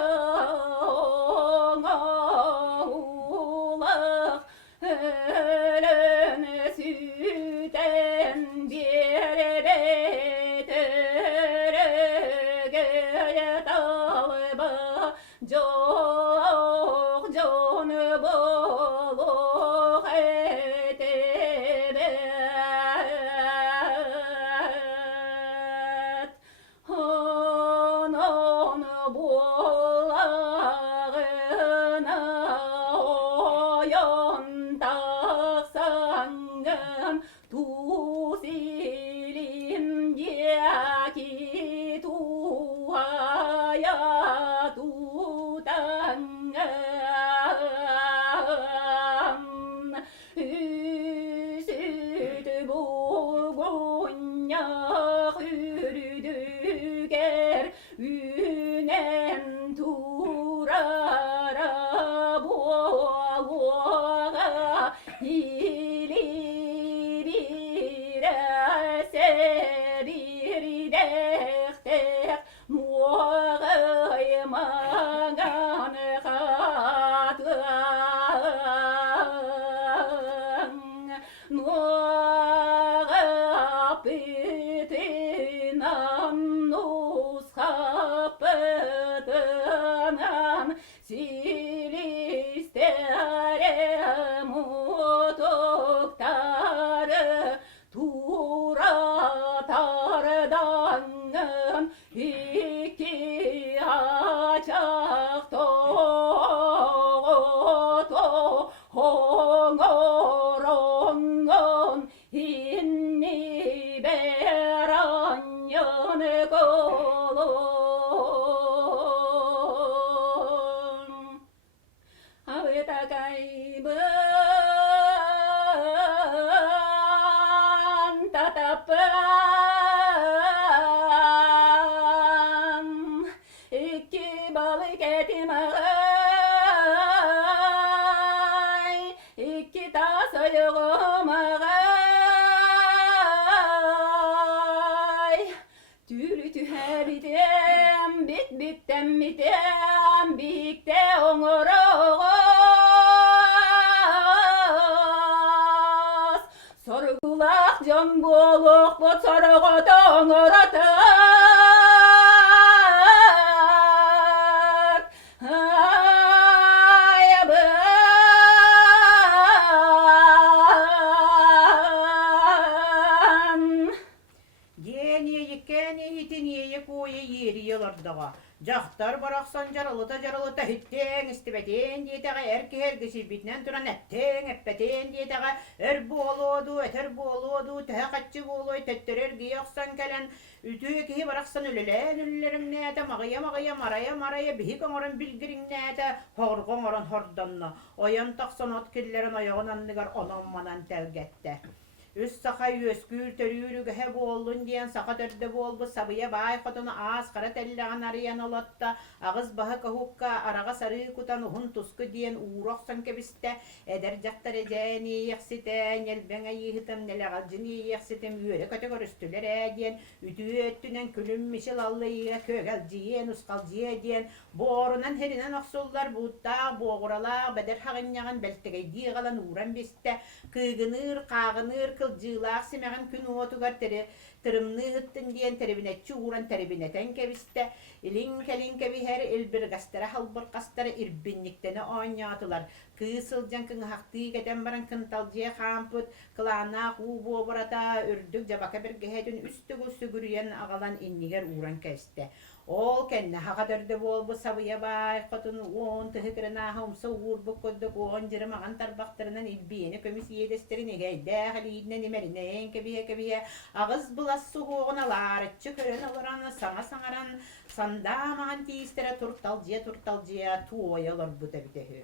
oğulak Ölen süten bir beterege talba Çok can boluk etebet Anan bolağına oyan taksangım Tu silin yaki tuhaya tutangım Üsüt bulgunya hürdüger Ünen turara boğağa İli bir eser bir dekter Muğay mağan katın Nuğa pitinan nuska pitinan Silistere mutuktarı Tura tardan iki açak to Аны колом Авытакайбын татапам Икки балы кетим ағай Икки тас ойығым ағай Түрі түхәридем бит-биттен митем Бикте оңырығыз Соргулақ жан болуқ бұт сорғыты оңыратыр Жақтар барақсан жарылыта хиттен істібәтен дейдіға әркі әргісі бітінен тұран әттен әппәтен дейдіға әр болуду, әтер болуду, тәе қатчы болуй, тәттірер гейоқсан кәлін үтіе кейі барақсан өлілерің нәді, марая, бігі қоңырын білгірің нәді, хоғыр қоңырын хорданна, оян тақсан от келлерін аяғын анныгар онамманан тәлгетті. Үс сақай өскүр төрүрүгө болдун диен сақа төрдө болбу сабыя бай хотуну аз қара тәлләған арыян олатта ағыз баһы кахукка арага сары кутан ухун туску диен ууроксон кебисте эдер жактар эжени яхситен элбеңе йыхытым нелегал жини яхситем үйөрө көтө көрүстүлөр диен үтүөттүнен күлүм мишел аллыйга көгал жиен ускал жие диен боорунан херинен оксуллар буутта боогуралаа бедер хагынняган белтегей дигалан ууран бисте кыгыныр кагыныр кылжылаак симеген күн отугар тырымны ыттын диен теребинетчи ууран теребинетен кебисте илин кеби хер элбиргастара халбыркастара ирбинниктени ооньяатылар кыысылжан кыңахтыы кетен баран кынталжие хаампыт кылаана хуу буобурата үрдүк жабака бергеһетин үстүгү сүгүрүйен агалан иннигер ууран кэсте ол кенне хакадырды болбу сабыя бай хотун уон тыһыкырына хомса уурбук көддөк уон жырымаган тарбактарынан илбиени көмүс иедестерин эгейдэ халиидинен имеринен кебие агыз булас сугуогун алаарыччы көрөн олоран саңа саңаран сандаамаган тиистере турталжия туоялар бутабитеһи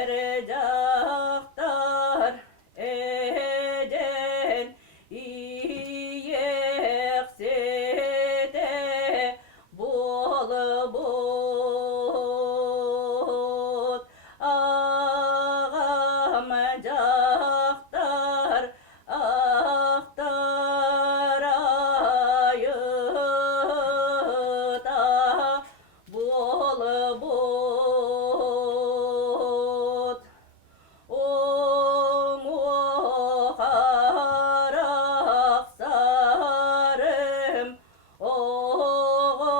жақтар эден иексете болбут ағам жақтар ақтар айыта болбут оң қарақ сарым оғы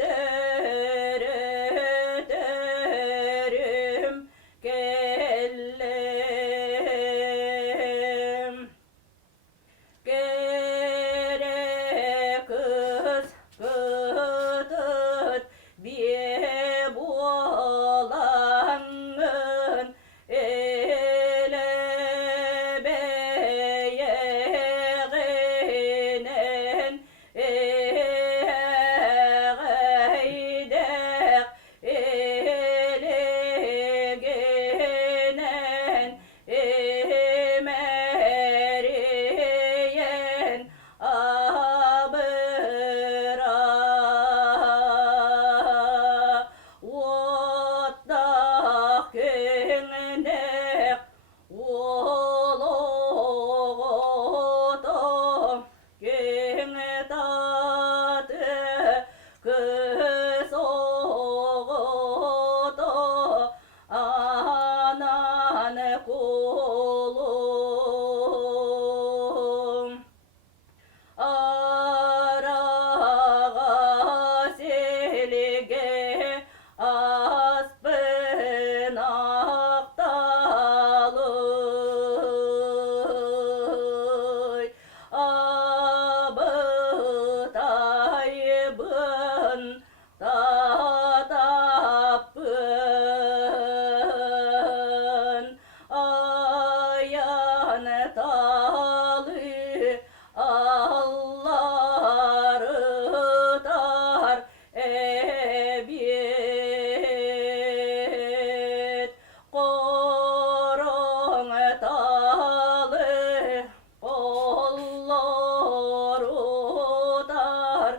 терім келем керек кыз күтіт бие болаңын елебейгенен эғайдақ елегенен эмәриен абыра оттақ кеңнек олоғото кең таты кыз оғото анан кулум араға селге аспын ақталый абытайбын татаппын аян талы алларытар эбет қорың талы қолларутар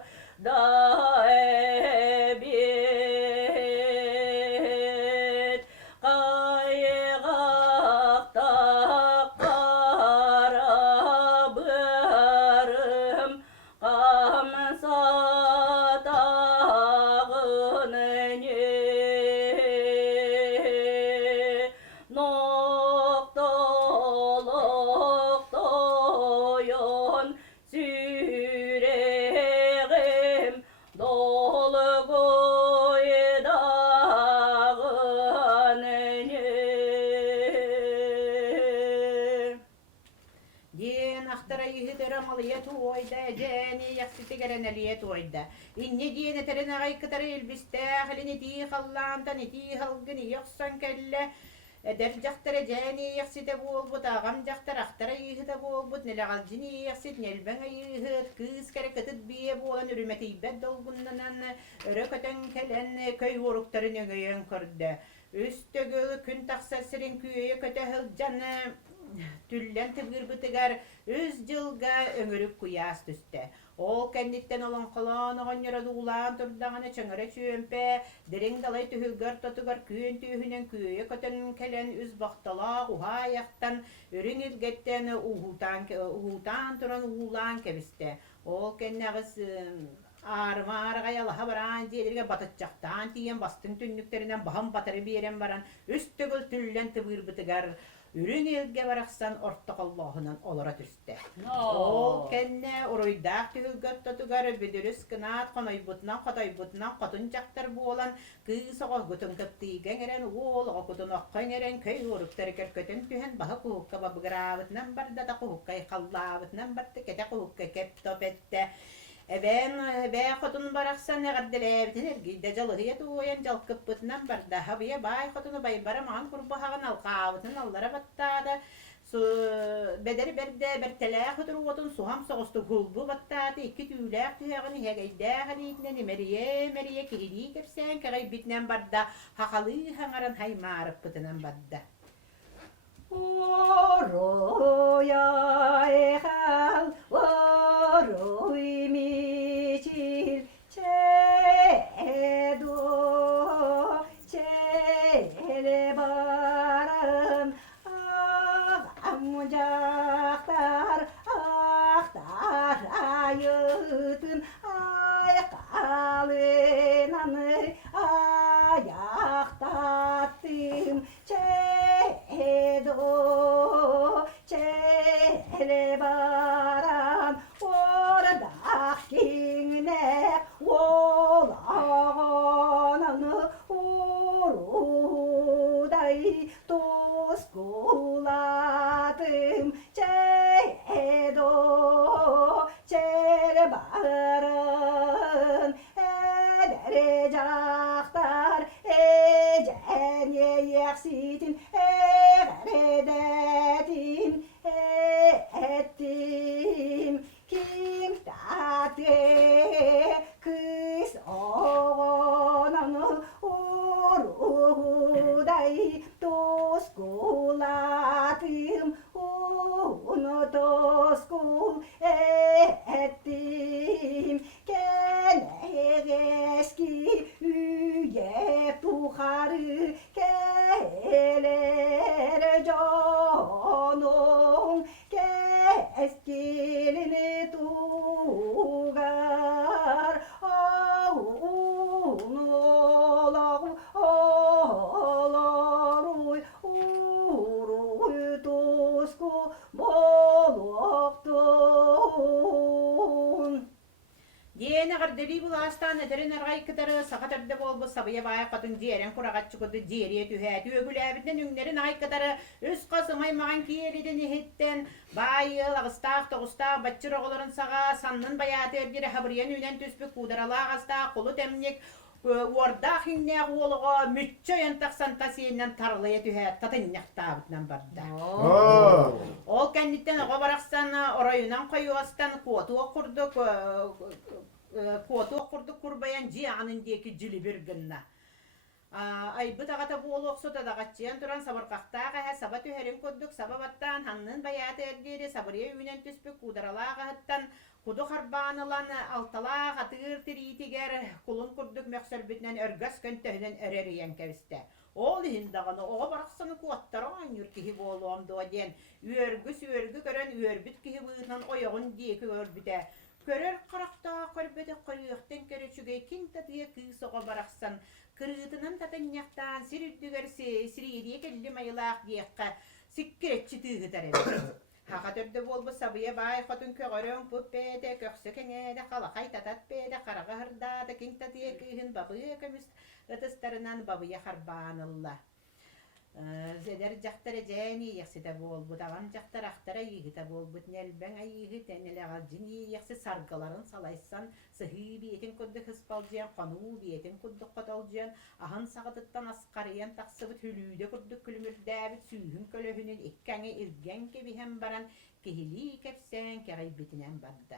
да эбет қайғақта қарабырым қамсатағын не ноқтолық тойын сүйрегім долы бойдағын не Ден ахтара йыһытыр амалыйа туойда, дени яхситигерен элие туойда. Инне диене терен агайкытары элбистэ, хылини tii халлаантан iti халгын йоксан келле. Эдер жақтары дени яхсите болбут, агам жақтар ахтара йыһыта болбут, нелегал жини яхсит, нелбеңе йыһыт, кыз кере кытыт бие болан үрүметейбет долгуннанан, өрө көтөн келен көй оруктарын өңөйөн көрдө. Үстөгө күн тақса сирин күйе көтө хылжаны түллен тыбырбытыгар үз жылга өңөрүк куяс түсте. Ол кәнниттен олон қолан оғаньыра дулаан турдағаны чөңірі чөмпе, дерен далай түхілгір тотугар күйен түйінен күйе көтін келен үз бақтала уға яқтан үрін үлгеттен уғутан тұран уғулан кәбісте. Ол кәннағыз армарға ялаға баран дейдерге батытчақтан тиен бастың түнніктерінен бағам батыры берен баран үстігіл түллен тыбырбытыгар үрін елге барақсан орттық Аллахынан олара түсті. Ол кәнне оройдақ түгілгөт тұтығар бүдіріс кынаат қонайбутынан қатайбутынан қатын жақтар болан кыз оға күтін кіптейген ерен ол оға күтін оққан ерен көй орықтары көркөтін түйен бағы құхыққа бабығырабытынан барды да құхыққа иқаллабытынан барды кәте құхыққа кеп топ етті. Эбен бе хотун бараксан гадделебитин эргиде жалыгыя туоян жалкыппытынан барда хабия бай хотуну байбара ман курбахаган алкаабытын аллара баттаада bederi berde bertelä oturutun suham soğustu gulbu battadı iki tüylek tüyağını hegeyde halitne meriye kihili kepsen kagay bitnen barda hakalı hangaran haymarıp bıtınan badda. Oroya ehal, oroy miçil, çedo, çele barım, amcaklar, aktar ayıtın, aykalınanı, ayaktattım, çedo, çele baran, orada kine, olananı, oruday, toskuladım, çedo, çele baran, ederecaktar, ecen yeksitin, eredetin, ettim, kim tate, kız oğlanı, uruday, toskuladım, onu toskul ettim, gene eski üye buharı gelir canım, eskilini tuğar, ağlar, uruy tosku boluktun. Yeni gardeli bulastan ederin argay kıtarı sakatırda bol bu sabıya baya katın diğerin kuragatçı kudu diğeriye tühä tügüläbiden ünlerin ay kıtarı üst kasım aymağın kiyeriden ihitten bayıl ağыстaq toğustaq batçır oğların sağa sannın bayatı erdiri habriyen ünen tüspük kudarala ağыстaq kolu temnik orda hinne oğluğa mütçö yantaqsan tasiyenden tarlaya tühä tatınnyaqtabıtnan barda. Ol kenditten oğa baraksan orayunan koyuastan kuotu okurduk kurbayan ciğanın diyeki cili bir gınna. Ay bu tağata bu oluqsu da dağatçıyan turan sabarqaqtağa ha saba tüherin kudduk saba battan hannın bayatı erdiri sabariye ünen tüspük kudaralağa hattan kudu harbanılan altalağa atır tiritiger kulun kurduk möksör bitnen örgös köntöhden öreriyen keviste. Ol hindağını oğa baraksanı kuattaran yürkihi bolum doğen örgü kören örbüt kihi bığınan oyağın diyeki örbüte. Körör qarakta körbede qoyuqten körüçüge kinta diye kıysoğa baraksan kırıtının tatanyaqtan sirüddügersi siririye kelli mayılaq diyekka sikkiretçi tığıtar edi. Haqa törde bolbu sabıya bay xotun kögörön pup bede köksü kengede qalaqay tatat bede qarağı hırdada kinta diye kıyın babıya kömüs ıtıstarınan babıya harbanılla. Zeder jaktara jeni yaxsida bolbu davan jaktara axtara yigita bolbut nelben ay yigita nelaga jini yaxsi sargaların salaysan sıhhi biyetin koddu hıspaljiyan qanu biyetin koddu qataljiyan ahan sağıtıttan asqariyan taqsıbıt hülüde koddu külmürdäbit sүйhün kölöhünün ikkänge irgen kebihem baran kehili kepsen kegaybitinen barda.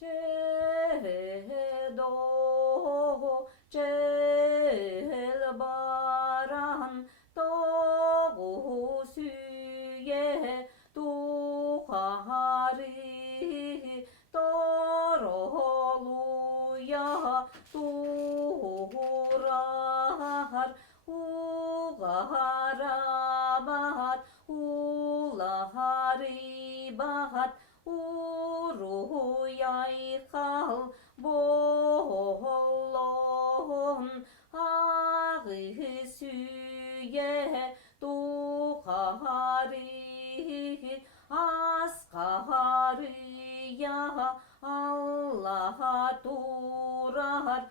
Çedo, çel baran, toğu süye, tuhari, toroluya, tuğrar, uğarabat, ulaharibat, uruyay kal bollon ağı süye tuhari askarıya Allah durar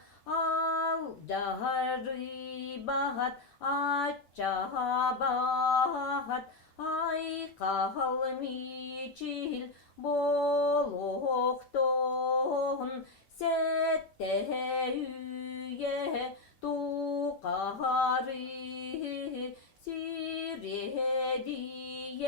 aldaribat açabat ay kalmiçil bolokton settehüye tuqari sirediye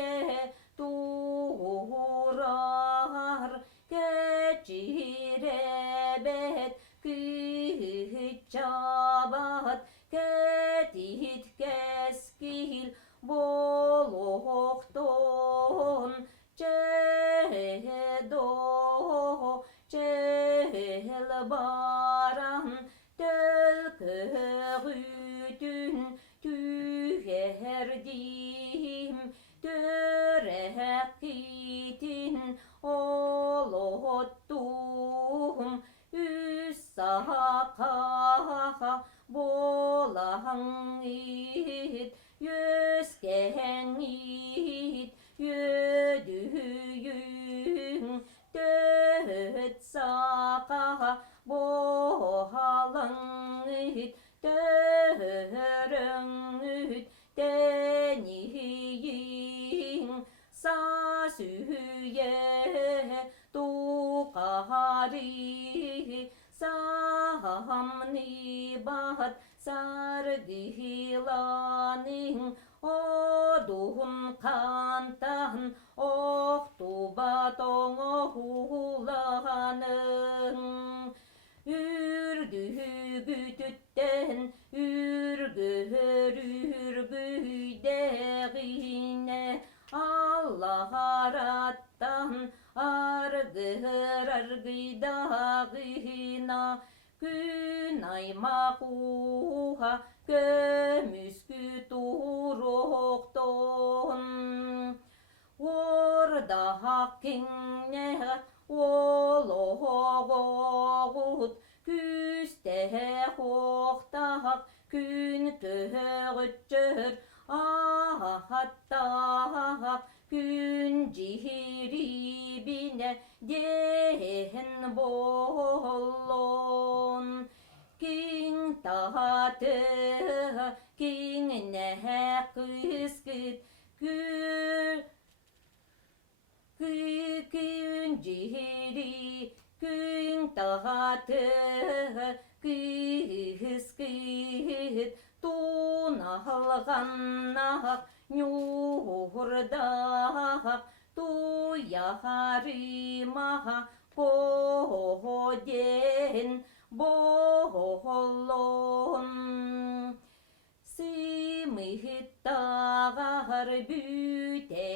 taha bolahan it yüzgen it yüdüyün döt saka bohalan it dörün it deniyin sa süye tukari samni bat sargilanin odun kantan oktubaton ohulanın ürdügütütten ürgürürgüderine Allah arattan argır argıdağına günay makuha kömüskü turokton orada hakkinne olohogut küste hohtahak kün töhötçör ahattahak kün cihiribine dehen bollon king tahatı king nehe kıskıt kün cihiri kün tahatı kıskıt tunahalgannak nyurdah tu yaharimaha kohoden boholon simihtagar büteydik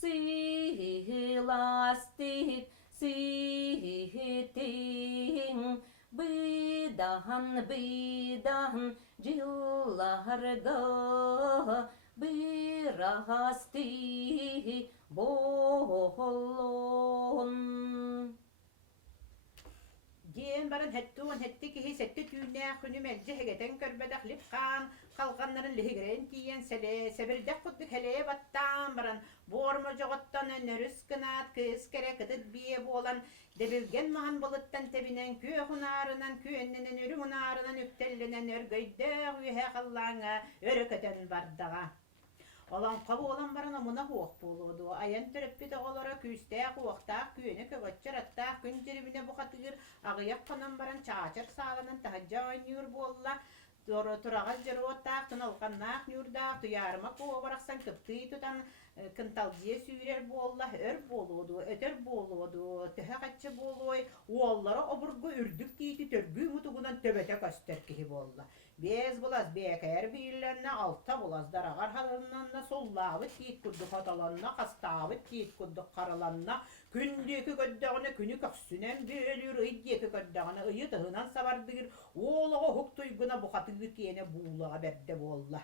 sihilastik sihitin bidahan cillarga birahasti boholon Diyen baran hettuun hetti kihi setti tüynää künü melce hegeten körbedek lipkan kalkanların lihigren diyen sele sebirdek kutluk heleye battan baran borma joğottan önörüs kınat kız kere kıdıt biye boğulan debilgen mahan balıttan tebinen köy hunarınan köyennenen örü hunarınan üptellenen örgöydek ühe kallağına örököten bardağa. Olan kabı olan barana muna hoğuk boludu. Ayan töröppi de olara küstää hoğuktaq köyüne kögötçer attaq gün jiribine bu katığır ağıyak konan baran çağçır sağlanan tahacca oynuyur bolla. Turagal jırı ottaq tınalqannaq nürdaq tuyarmak o baraksan kıptıyı tutan kıntalcıya sürer bolla ör boludu, ötör boludu, töhe kaççı boluy, oğullara oburgu ürdük diyti törgü mutugunan töbete köster kihi bolla. Bez bulaz beker birlerine altta bulaz daragar halınlanna sollavıt yit kudduk atalanna kastavıt yit kudduk karalanna kündeki göddağına günü köksünen bölür iddeki göddağına ıyı tıhınan savardır oğlağa huk tuyguna bu katıgı tiyene buğlağa berde bolla.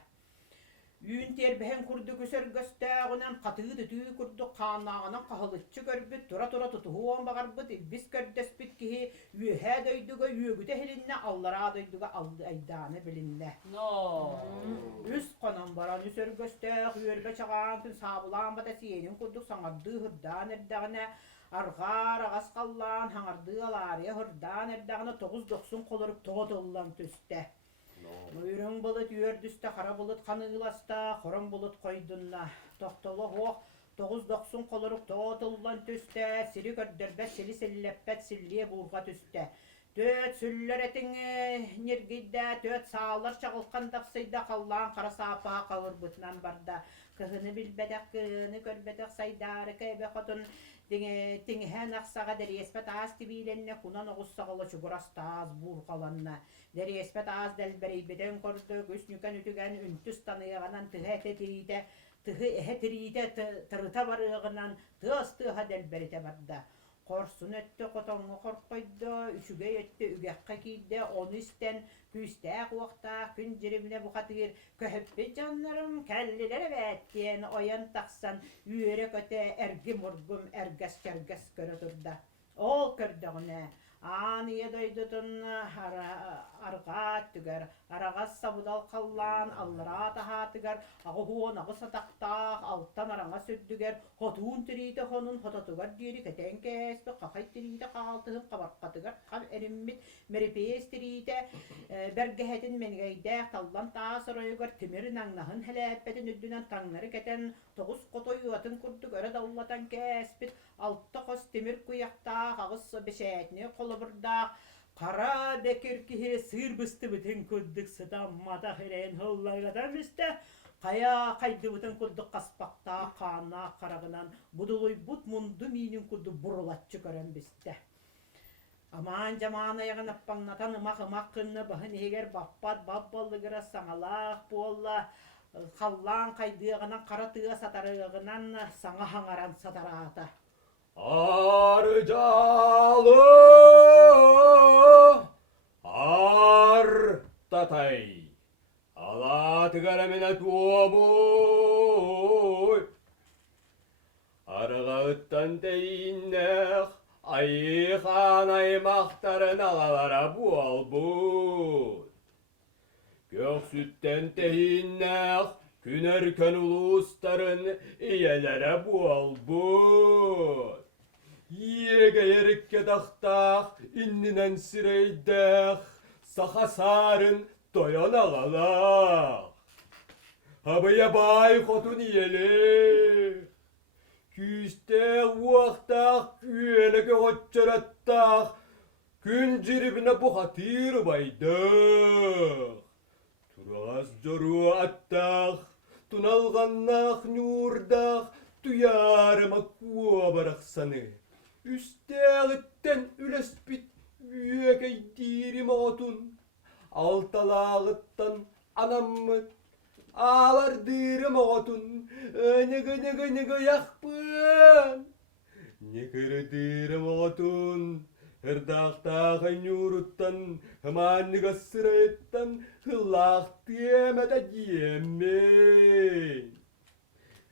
Yün terbehen kurdu kösör göstağınan katığı tütüğü kurdu kanağına kahılıççı görbüt tura tutuğun bağırbıt ilbis gördespüt kihi ühe döydüğü yügüde helinne allara döydüğü aydanı bilinne. No. Üst konan baran üsör göstağ yörbe çağan tün sabılan bada siyenin kurduk sanardığı hırdan erdağına argar ağas kallan hanardığı alariye hırdan erdağına 9-90 koloruk toğutullan tüste. Ürün bulut yördüste, kara bulut kanıylasta, xoron bulut koydunna. Tohtolu hoq, 9-90 koloruk toğutullan tüste, siri kördürbet, sili silleppet, silliye bulga tüste. Töt süller etin nirgide, töt sağlar çağılkan taqsıyda kallan kara sapa kalır bıtnan barda. Kıhını bilbedek, kıhını körbedek saydarı kaybe xotun. Tinhen aksağa deriyespet ağız tibilenne kunan oğuz sağıla çukurasta ağız burkalanna. Deriyespet ağız delbereybeden kordu, güsnüken ütügen üntüs tanıyağınan tığı etetiride, tığı ehetiride tırıta varığınan tığız tığa delberite barda. Korsun öttü kotongu korkoydu, üçüge yetti ügekka kiydi, onu isten küstaq uaqtaq gün jirimine bu katır köhöppi canlarım kellilere vettiyen oyan taqsan üyere köte ergi murgum erges kerges köre turda. Ol kördöğüne Aniye doydutun arga tüger, aragas sabudal kallan, allara taha tüger, ağı huon ağı sataqtaq, alttan aranga süddüger, hotun tirite honun hotatugar diri keten kespe, qaqay tirite qaltığın qabarqa tüger, qal erimmit, meripes tirite, bergehetin mengeyde, tallan tağa sarayıgar, timir nangnahın heleppetin üddünen tangnarı keten, toğuz qotoyuatın kurduk, öre dallatan kespit, altta qos timir kuyaqtaq, ağız beşetini qolabırdaq, Kara bekir ki sır bıstı bütün kudduk sıdammada hiren hıllayladan üstte Kaya kaydı bütün kudduk kaspakta kana karagınan buduluy but mundu minin kuddu burulatçı gören biste Aman camana yağın appanatan ımak kınna bahın eger babbat babballıgıra sanalaq bolla Kallan kaydığınan kara tığa satarığınan sana hangaran satarata Arıcalı Artatay Ala tıgaramine tuğamuy Arğağıttan deyinnek Ayıqan aymaqtarın alalara bu albut Gök sütten deyinnek Künerken ulusların iyelere bu albut Yege yerikke daqtaq, inninen sireydaq, saqa sarın doyan ağalaq. Habaya bay xotun iyeli. Küste uaqtaq, küeleke hotçarattaq, gün ciribine bu hatir baydaq. Turas joru attaq, tunalgannaq nurdaq, duyarıma kuva baraqsanı. Üstəğitten ülespit büyükey dirim otun Altalağıttan anamı ağlardım otun Nıgı yakpın Nıgırıdırım otun Hırdaqtağın yuruttan Hemen nıgı sırayıttan Hılaq diyemede diyemin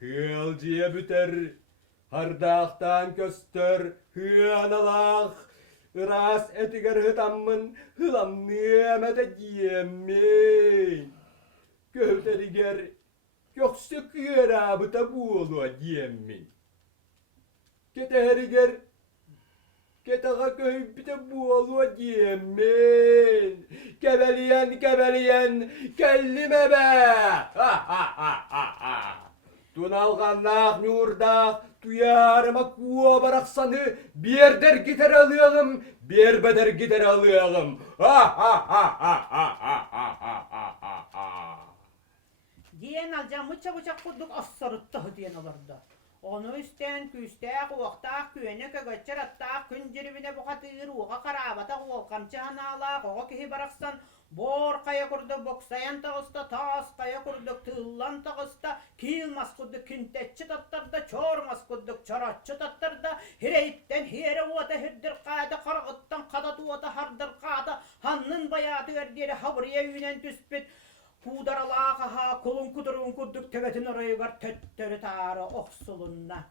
Hılcıya büter Hardaqtan köstör hıyanalaq Iras etiger hıtammın hılam niyemete diyemin Gövderiger göksük yörabıta buğulu diyemin Keteheriger Ketağa köyüpte buğulu diyemin Gebeliyen kellime be Ha ha ha ha ha Tunalğanlaq nurdaq Duyarıma kuva baraqsanı bir der gider alıyağım, bir beder gider alıyağım. Ha ha ha ha ha ha ha ha ha ha. Diyen alacağım bıça kurduk asarıttı diyen olurdu. Onu üstten küstaq, uaqtaq, küene kögötçer attaq, gün ciribine bu katır, uğa karabata, uğalkamçı hanalaq, uğa kihi baraqsan, bor kaya kurdu boksayan tağısta, taas kaya kurduk tığıllan tağısta, kilmas kurduk küntetçi tattarda, çormas kurduk çoratçı tattarda, hireyitten hire uata hirdir qada, qarağıttan qadat uata hardır qada, hannın bayatı erdiyeri habriye yünen tüspit, Pudaralağa kolun kudurun kurduk tevetin orayıgar töttörü tarı oksulunna.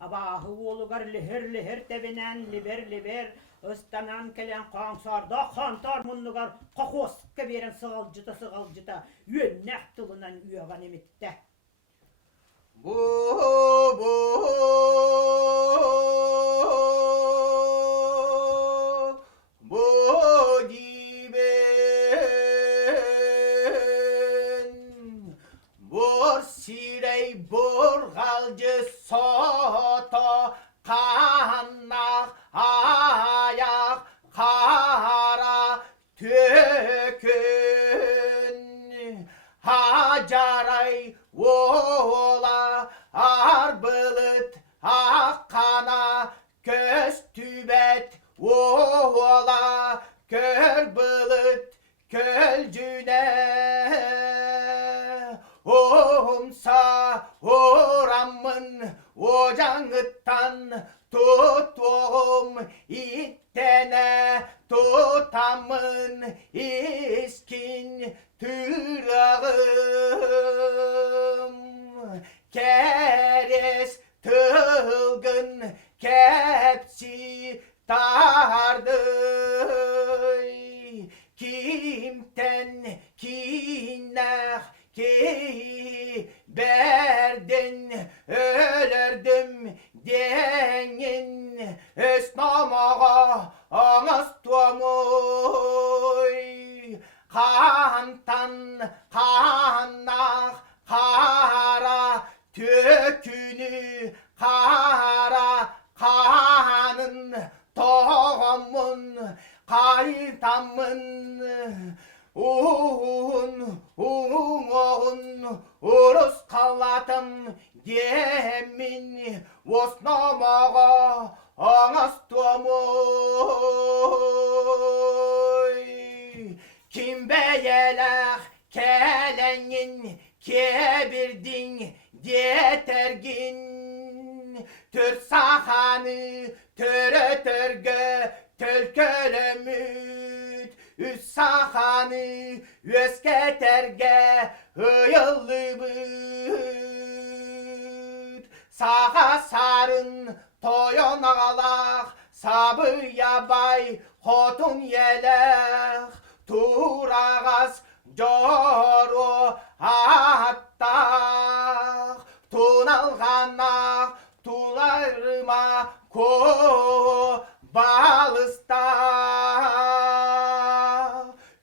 Abahı olugar lihir tevinen liber ıstanan kelen qansarda qantar munnugar qaqoskka beren sığalcıta yönnek tılınan üyegan emitte. Sirey borgalcı soto kannak ayak kara tökün hacaray ola arbılıt akkana köz tübet ola kör bılıt kölcüne Omsa oramın ocağıttan tutum ittene tutamın iskin tırağım keres tılgın kepsi tardı kimten kinah ki berdin ölürdüm deyin esnamağa anastımoy kantan kanak kara tökünü kara kanın tohumun kaytamın urus kalatım gemin osnamağa anastımoy kim beyelek kelenin kebirdin detergin tür sahanı töre törgö tölkölömüt üs sahanı ösketerge hıyıllıbıt sağa sarın toyon ağalak sabı yabay hotun yelek turağas Joro hatta tunalgana tularma ko balısta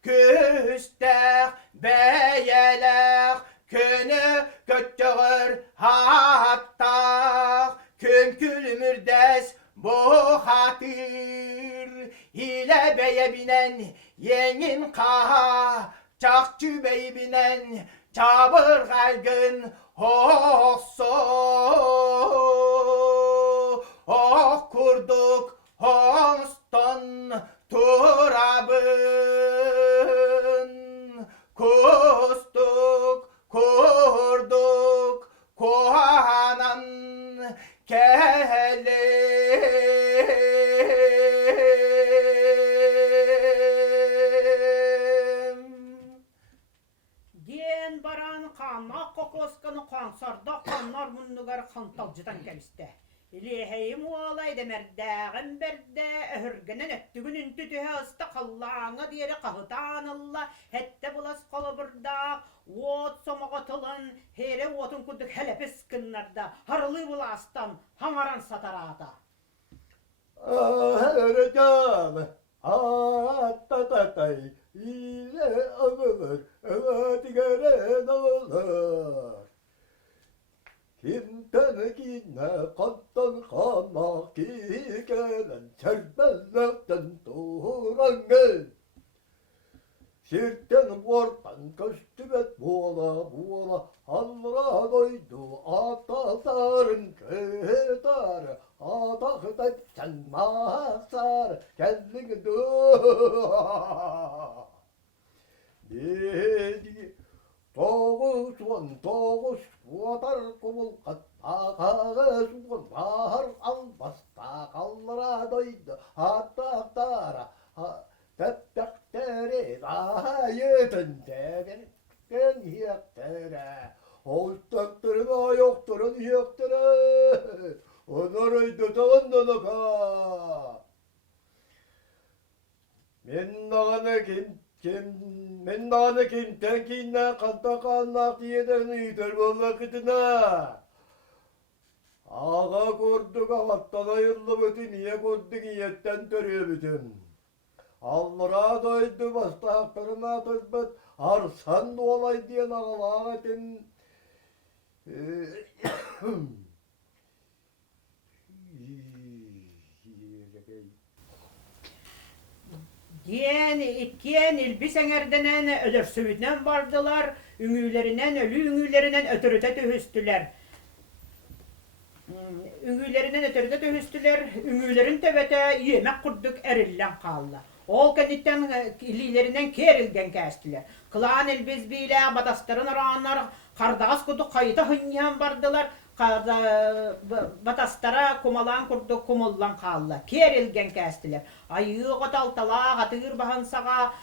küstek beyelek könü götçağır hatta könkül mürdes bu hatır ile beye binen yengin kaha çakçı bey binen çabır kaygın hosso oh kurduk hoston turabın kustuk kurduk kohanan kele Gen baran kanna kokoskanı kansarda kanlar munnugar kantalcıdan geliste. İliheyim oğlay demerdağın berde öhürgenen öttügün üntütühe ısta kallağına diyeri kahıtan Allah hette bulas kolu burdağ ot somoğatılın here otun kuduk helepis kınlarda harılı bulastan hamaran satarada. Öğretmen hatta tatay ile alınır öğretmen alınır kimden yine kattan kana ki gelen çerbellekten tuğrangın Sirten vortan köstübet buola Halra doydu atatarın kötarı Atakta sen mahsar kendini dedi Doğuş vatar kumulkat Ağağı suğun bahar albasta Kallara doydu ataktara Tettektere ayetın teverin yektere Oltaklarına yokturun yektere Onları tutandan ka Men dağını kim tenkine kantakannak diyeden iyidir vakitine Ağa kurduk avattan ayırlı bütün niye kurduk iyetten törüyor bütün Allara doydu bastaklarına tüzbet arsan olay diyen ağlağa etin Gen ilbisen erdenen ölürsüğünden vardılar, üngüylerinden ölü üngüylerinden ötürüte tühüstüler. Üngüylerin tebete yemek kurduk erillen kallı. Ol kenditten ililerinden kerilgen kestiler. Kılan ilbiz bile badastırın oranlar, kardağız kuduk kayıta hınyan vardılar. Batastara kumalan kurduk kumullan kallı. Kerilgen kestiler. Ayığı kotaltala, atır bahansağa,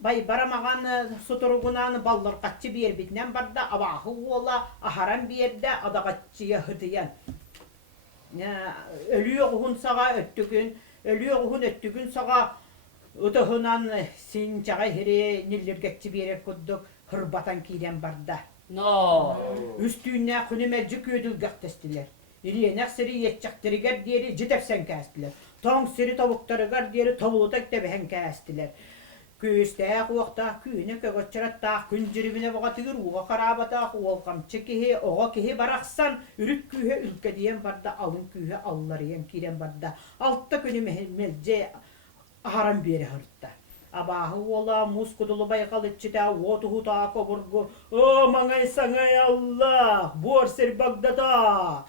bay baramağan suturugunan ballar kaççı bir yerbitinden barda abahı ola aharan bir yerde adaqatçıya hıdıyan. Ölüyor uhun sağa öttügün sağa Утохунан син чага хире ниллергетчи берер куддук хырбатан киирен барда. Үстүүннэ күнүмэ жүкөдүл гактестилер. Иренек сири етчактеригер диери житепсен кәстилер. Тоң сири тобуктарыгар диери тобулутак тебен кәстилер. Көстәк уақта күйіне көгөтчараттақ күн жүріміне бұғатығыр уға қарабатақ олқамчы кеhe, оға кеhe барақсан үрік күйе үлкі дейен барда алын күйе алылар ен кирен барда. Алтта күні мәлже ағаран бері ғыртта. Абағы ола мұскудылы байқалытчыда отуғу таақы бұрғы. О, маңай саңай Аллах, бор сер Багдада.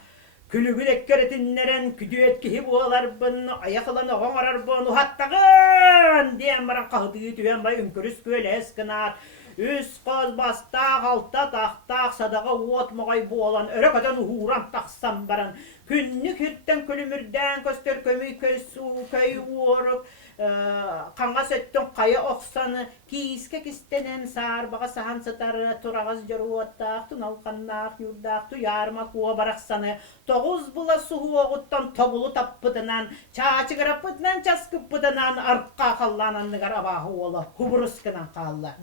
Күлігіл әккеретіннерен күдует кеhi буаларбын, аяқыланы оңарарбын, ұхаттағын! Дейін баран қағытығы түйен бай үңкіріс көл әскінат. Үс қоз бастақ, алта тақтақ, садаға от мұғай буалан, өрекадан ұғуран тақсан баран. Күнні күрттен күлімірден көстер көмей көй уырып, қанға сөттің қайы оқсаны, кейіске кістенен сарбаға сахан сытары, тұрағыз жыруаттақ, тұналқаннақ, юрдақ, тұярма қуа барақсаны, тоғыз бұла суғы оғыттан тобылы таппыдынан, чачығыраппыдынан, часкыппыдынан, арыққа қаллананныгар абағы олы, құбырыскынан қалла.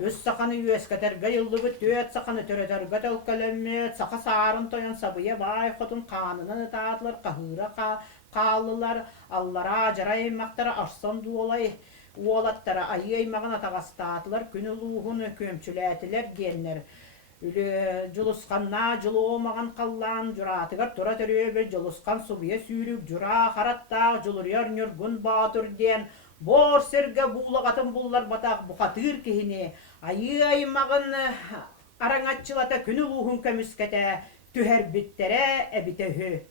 Өз сақаны үйескетерге елді бүт, өт сақаны төретерге тәлкәлемет, сақа сарын тойын сабыя бай құтын қанынан ұтатылар, қағыра қалылар, аллара жараймақтары ашсан дуолай, уолаттары айаймағына тағастатылар, күні луғыны көмчіләтілер генлер. Үлі жұлысқанна жылы омаған қаллан, жұратығар тұра төребі, жұлысқан сұбия сүйрік, жұра қараттақ, жұлырияр нүргін батыр ден, бор серге бұлағатын бұллар батақ бұқатыр кехіне, айаймағын араңатчылата күні луғын көміскеті, түхер біттере әбітігі.